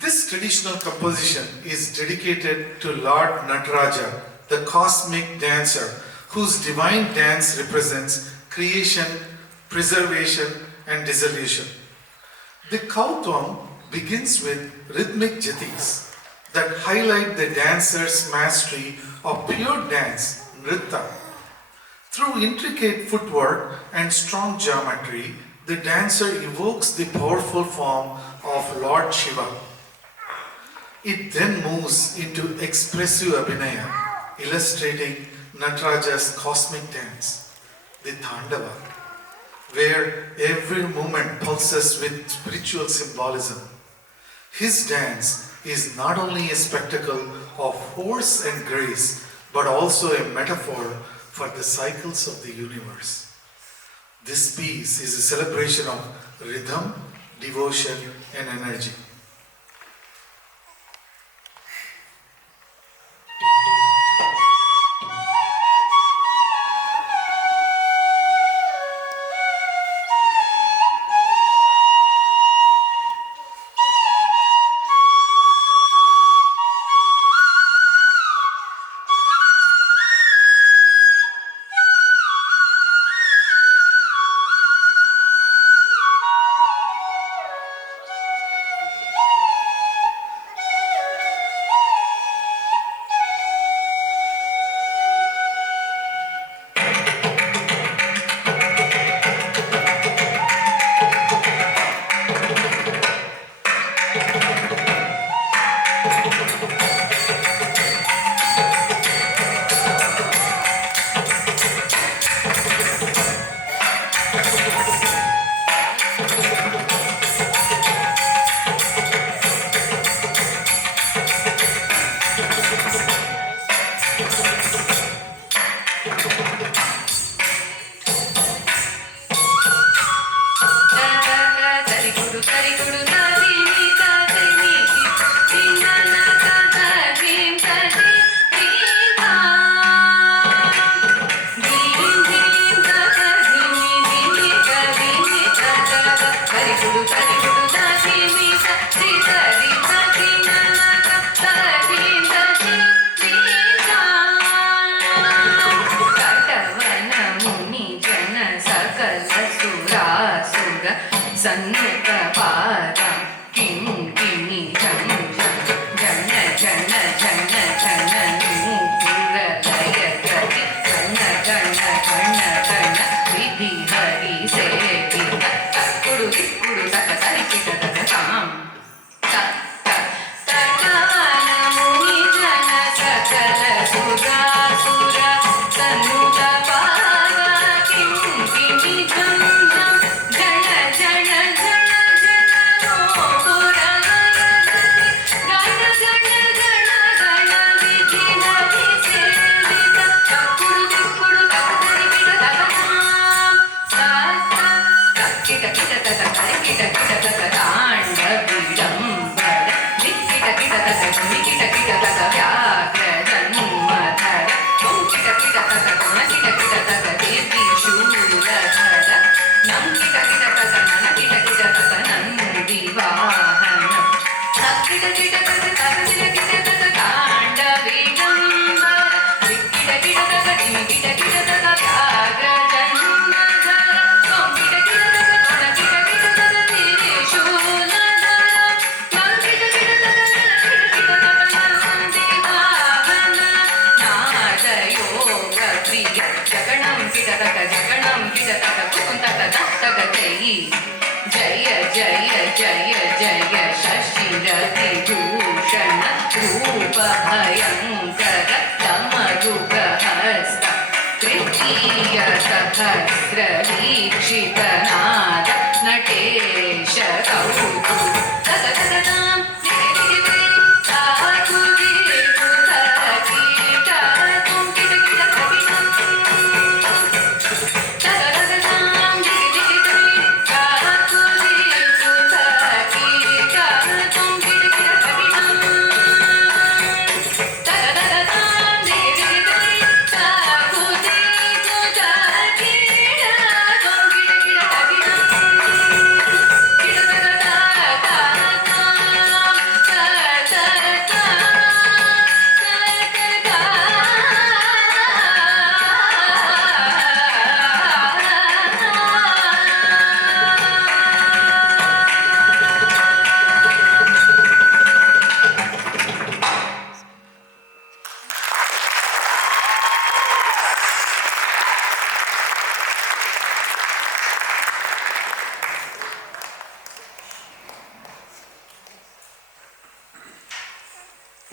This traditional composition is dedicated to Lord Nataraja, the cosmic dancer, whose divine dance represents creation, preservation, and dissolution. The Kautam begins with rhythmic jatis that highlight the dancer's mastery of pure dance, nritta. Through intricate footwork and strong geometry, the dancer evokes the powerful form of Lord Shiva. It then moves into expressive abhinaya, illustrating Nataraja's cosmic dance, the Tandava, where every movement pulses with spiritual symbolism. His dance is not only a spectacle of force and grace, but also a metaphor for the cycles of the universe. This piece is a celebration of rhythm, devotion, and energy.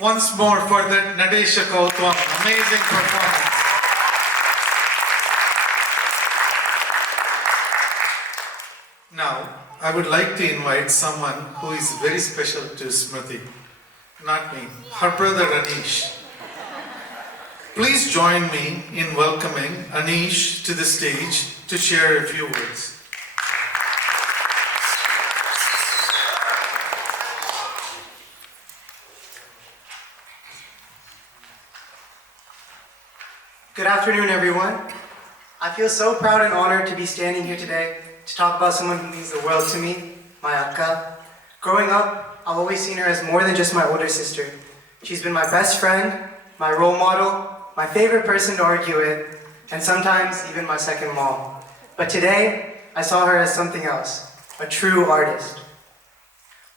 once more for that Nadesha Kautwam. Amazing performance. Now, I would like to invite someone who is very special to Smriti. Not me, her brother Anish. Please join me in welcoming Anish to the stage to share a few words. Good afternoon, everyone. I feel so proud and honored to be standing here today to talk about someone who means the world to me, my Akka. Growing up, I've always seen her as more than just my older sister. She's been my best friend, my role model, my favorite person to argue with, and sometimes even my second mom. But today, I saw her as something else, a true artist.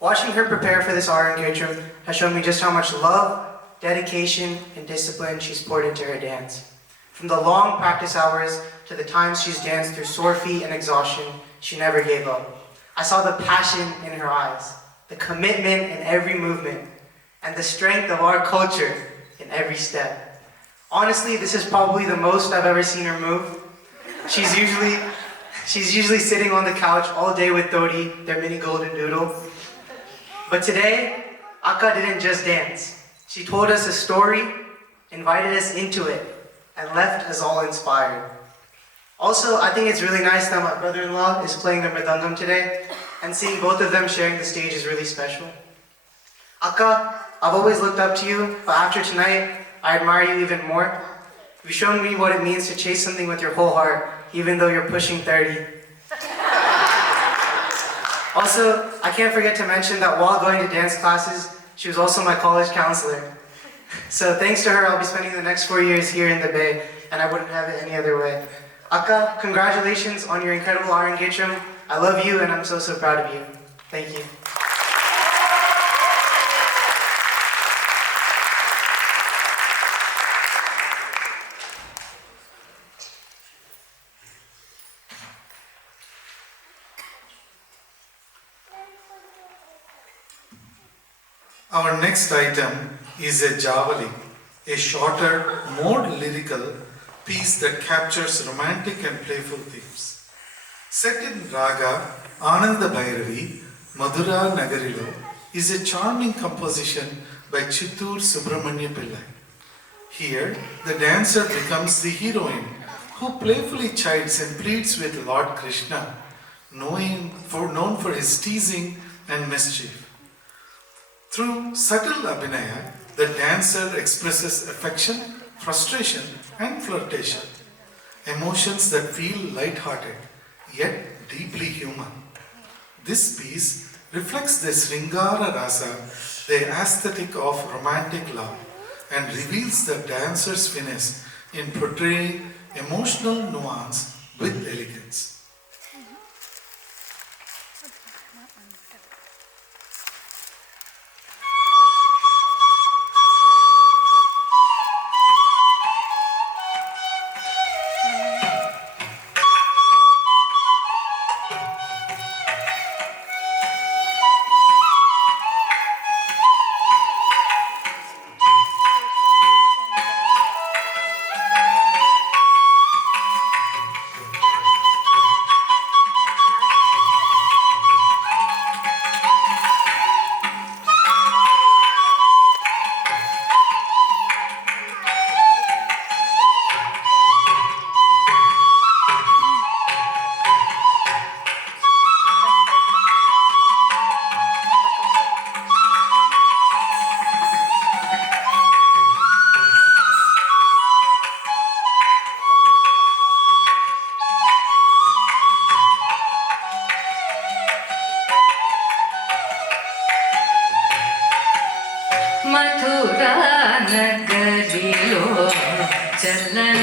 Watching her prepare for this art engagement has shown me just how much love, dedication, and discipline she's poured into her dance. From the long practice hours to the times she's danced through sore feet and exhaustion, she never gave up. I saw the passion in her eyes, the commitment in every movement, and the strength of our culture in every step. Honestly, this is probably the most I've ever seen her move. She's usually sitting on the couch all day with Dodi, their mini golden doodle. But today, Akka didn't just dance. She told us a story, invited us into it, and left us all inspired. Also, I think it's really nice that my brother-in-law is playing the mridangam today, and seeing both of them sharing the stage is really special. Akka, I've always looked up to you, but after tonight, I admire you even more. You've shown me what it means to chase something with your whole heart, even though you're pushing 30. Also, I can't forget to mention that while going to dance classes, she was also my college counselor. So thanks to her, I'll be spending the next 4 years here in the Bay, and I wouldn't have it any other way. Akka, congratulations on your incredible Arangacham. I love you, and I'm so proud of you. Thank you. Our next item is a Javali, a shorter, more lyrical piece that captures romantic and playful themes. Set in Raga, Ananda Bhairavi, Madhura Nagarilo is a charming composition by Chittur Subramanya Pillai. Here, the dancer becomes the heroine who playfully chides and pleads with Lord Krishna, known for his teasing and mischief. Through subtle abhinaya, the dancer expresses affection, frustration, and flirtation, emotions that feel light-hearted, yet deeply human. This piece reflects the Sringara Rasa, the aesthetic of romantic love, and reveals the dancer's finesse in portraying emotional nuance with elegance. Mathura नगरिलो चलन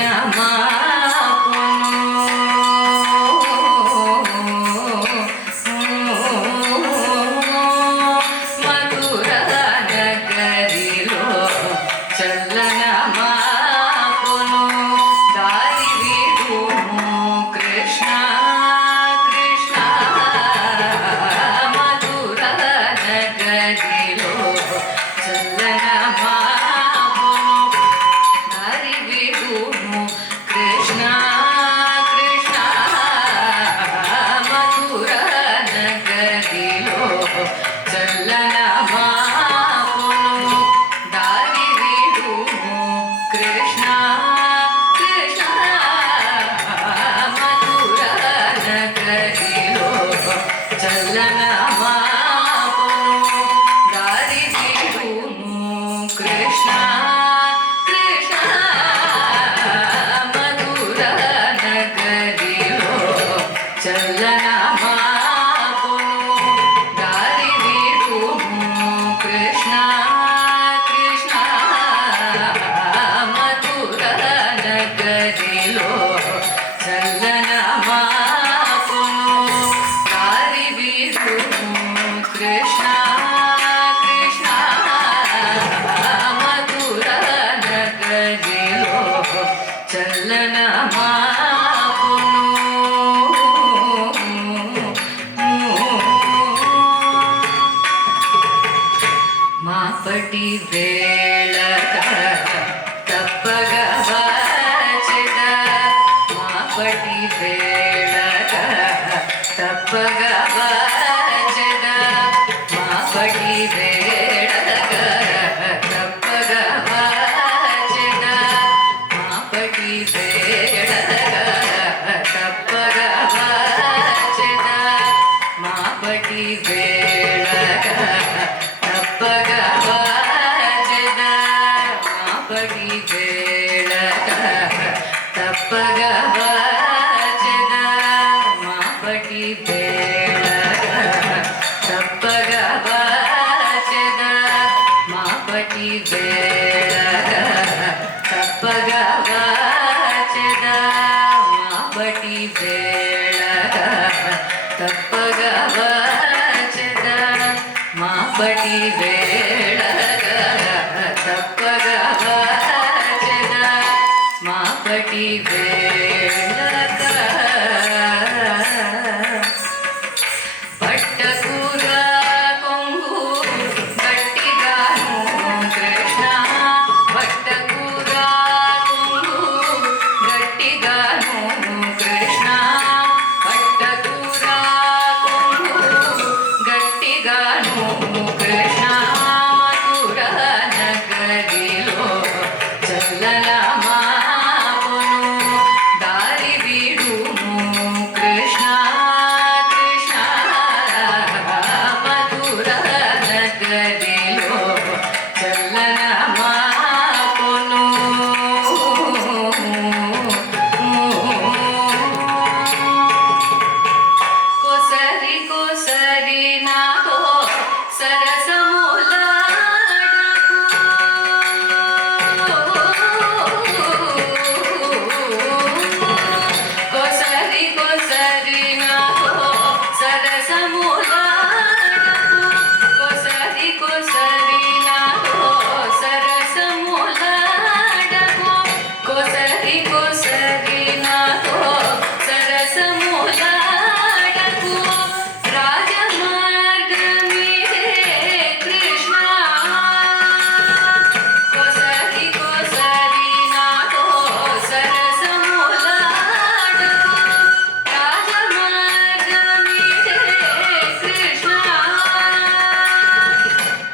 मथुरा नगरिलो चलन दारी विडू कृष्ण कृष्ण मथुरा नगरिलो चलन చల్లనమాపును దారి వీడుము కృష్ణ కృష్ణ మధుర నగరిలో చల్లనమాపును దారి వీడుము కృష్ణ కృష్ణ మధుర నగరిలో మాపటి వేళక తప్పగ వచ్చెద మాపటి వేళక తప్పగ వచ్చెద మాపటి వేళక తప్పగ వచ్చెద మాపటి వేళక తప్పగ వచ్చెద మాపటి వేళక తప్పగ వచ్చెద మాపటి వేళక తప్పగ వచ్చెద మాపటి వేళక తప్పగ వచ్చెద మాపటి వేళక తప్పగ వచ్చెద మాపటి వేళక తప్పగ వచ్చెద మాపటి వేళక తప్పగ వచ్చెద మాపటి వేళక పట్టకూర కొంగు గట్టిగాను కృష్ణ పట్టకూర కొంగు గట్టిగాను కృష్ణ పట్టకూర కొంగు గట్టిగాను కృష్ణ మధుర నగరిలో చల్లనమాపును దారి వీడుము కృష్ణ కృష్ణ మధుర నగరిలో చల్లనమాపును కొసరి కొసరి నాతో సరసములాడకు కొసరి కొసరి నాతో సరసములాడకు కొసరి కొసరి నాతో సరసములాడకు కొసరి కొసరి నాతో సరసములాడకు రాజమార్గమిదే కృష్ణ కొసరి కొసరి నాతో సరసములాడకు రాజమార్గమిదే కృష్ణ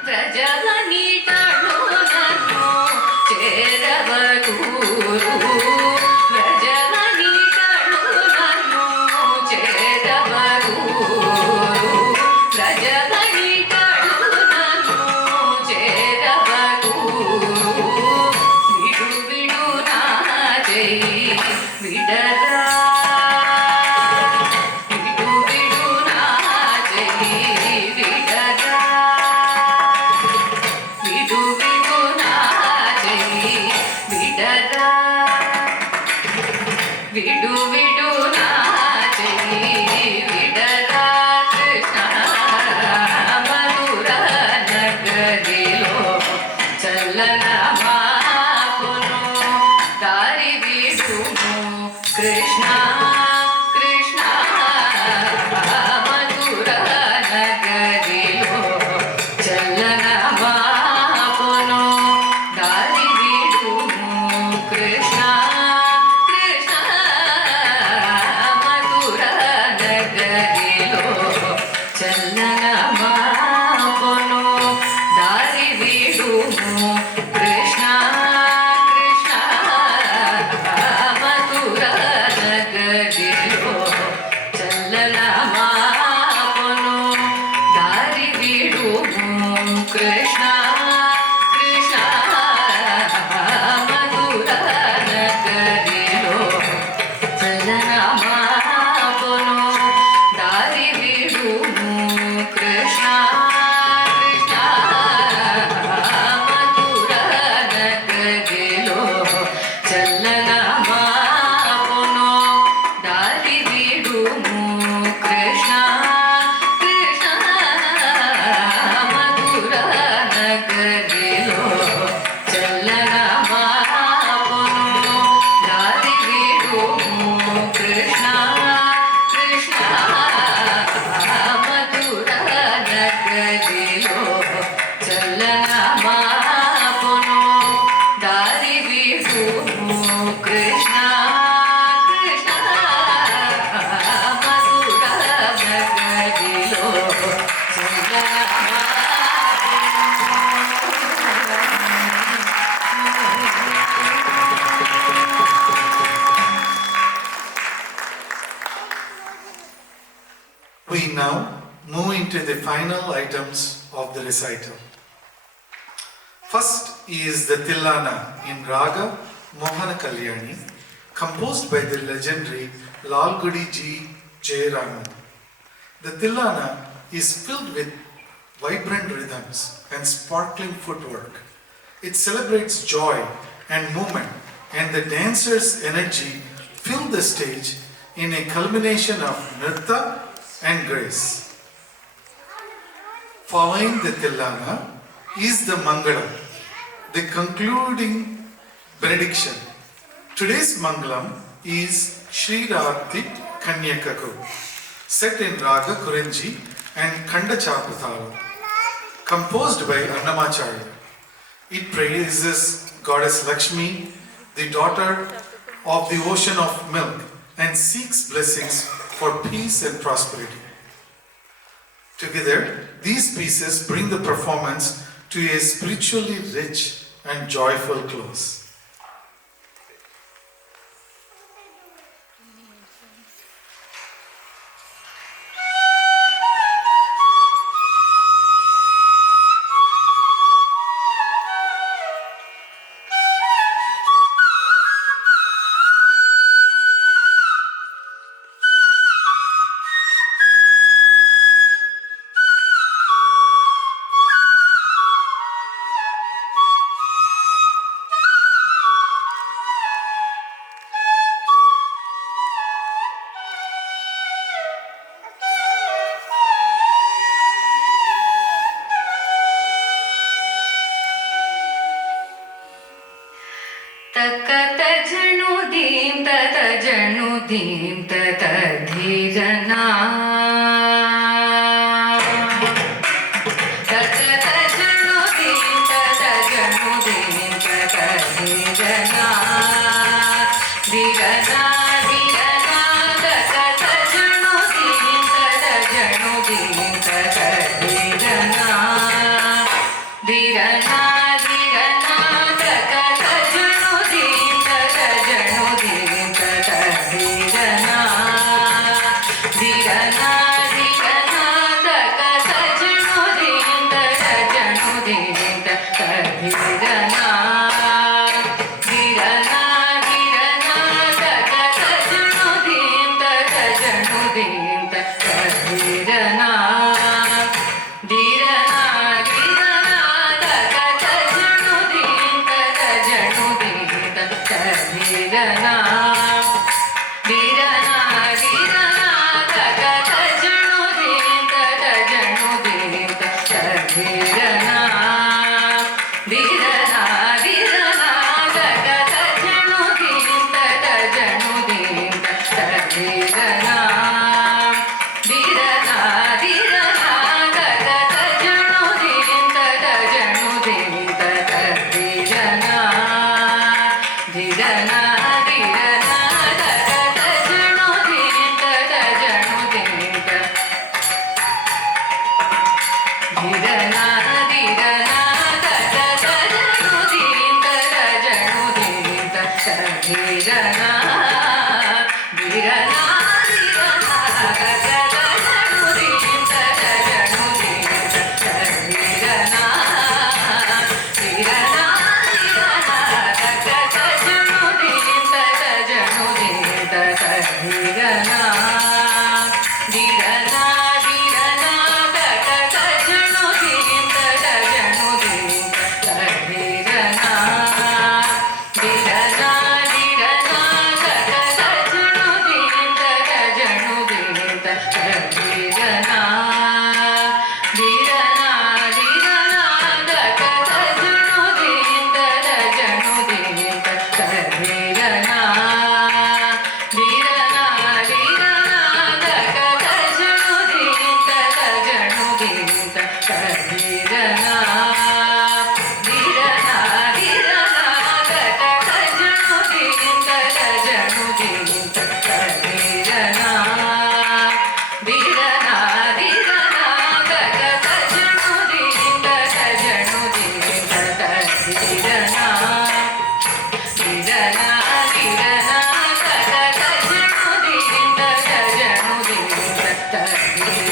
వ్రజవనిటను నన్ను చేరవకూరు వ్రజవనిటను నన్ను చేరవకూరు వ్రజవనిటను నన్ను చేరవకూరు విడు విడు నా చెయ్యి విడరా విడు విడు నా చెయ్యి విడరా విడు విడు నా చెయ్యి విడరా విడు విడు నా చెయ్యి విడరా కృష్ణ మధుర నగరిలో చల్లనమాపును దారి వీడుము కృష్ణ కృష్ణ మధుర నగరిలో చల్లనమాపును దారి వీడుము కృష్ణ కృష్ణ మధుర నగరిలో చల్లనమాపును దారి వీడుము కృష్ణ కృష్ణ మధుర నగరిలో చల్లనమాపును దారి వీడుము కృష్ణ కృష్ణ మధుర నగరిలో చల్లనమాపును We now move into the final items of the recital. First is the Tillana in Raga Mohana Kalyani, composed by the legendary Lalgudi G. Jayaraman. The Tillana is filled with vibrant rhythms and sparkling footwork. It celebrates joy and movement, and the dancers' energy fill the stage in a culmination of nritta and grace. Following the Tillana is the Mangalam, the concluding benediction. Today's Mangalam is Sri Radhi Kanyakaku, set in Raga Kurinji and Khanda Chaputhalam, composed by Annamacharya. It praises Goddess Lakshmi, the daughter of the ocean of milk, and seeks blessings for peace and prosperity. Together, these pieces bring the performance to a spiritually rich and joyful close. तकत जनु दीम तत धीरना तकत जनु दीम तत धीरना धीरना धीरना तकत जनु दीम तत धीरना धीरना Thank you.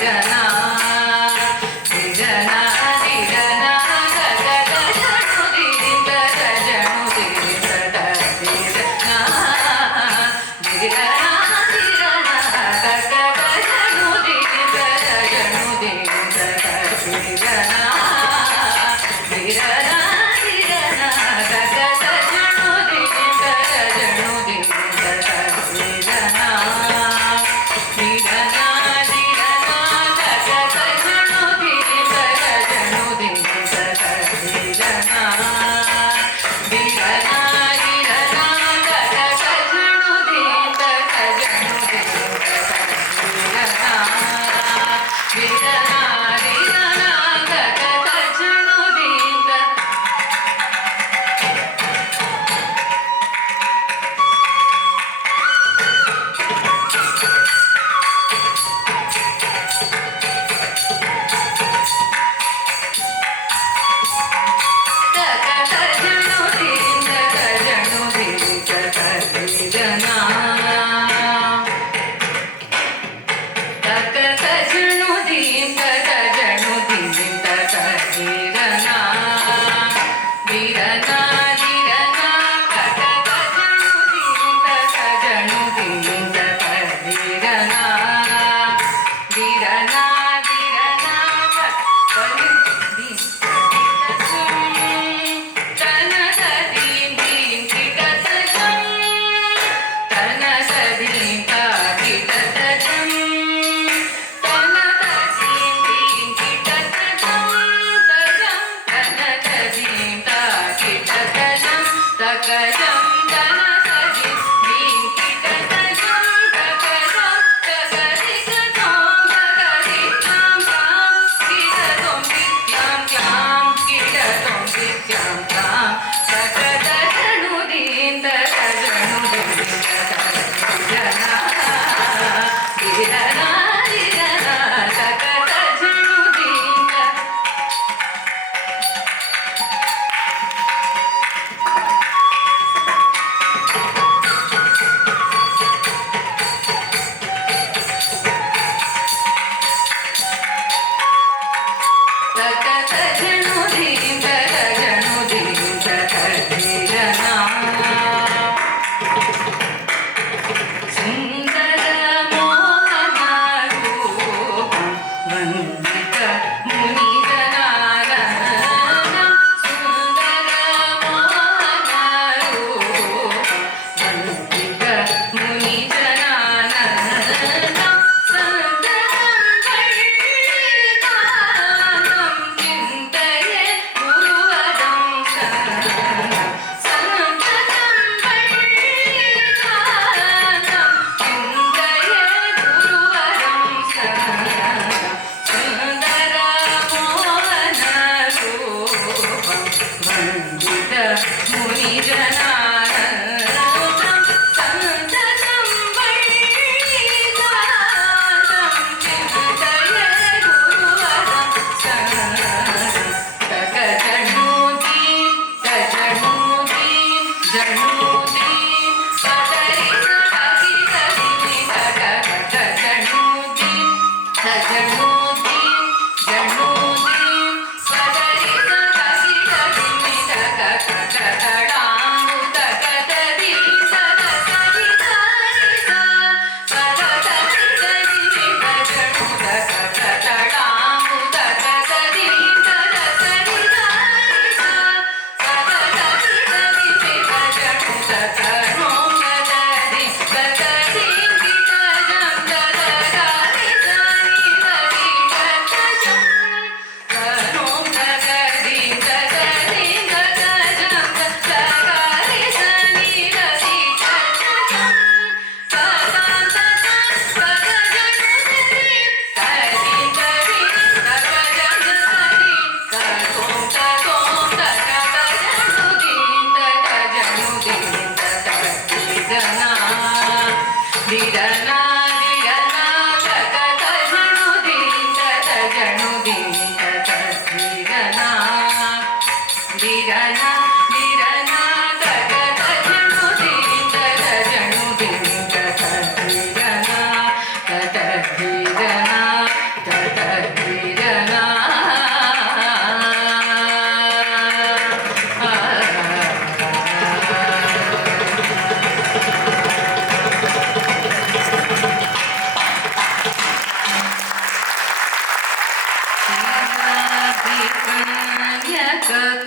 Ka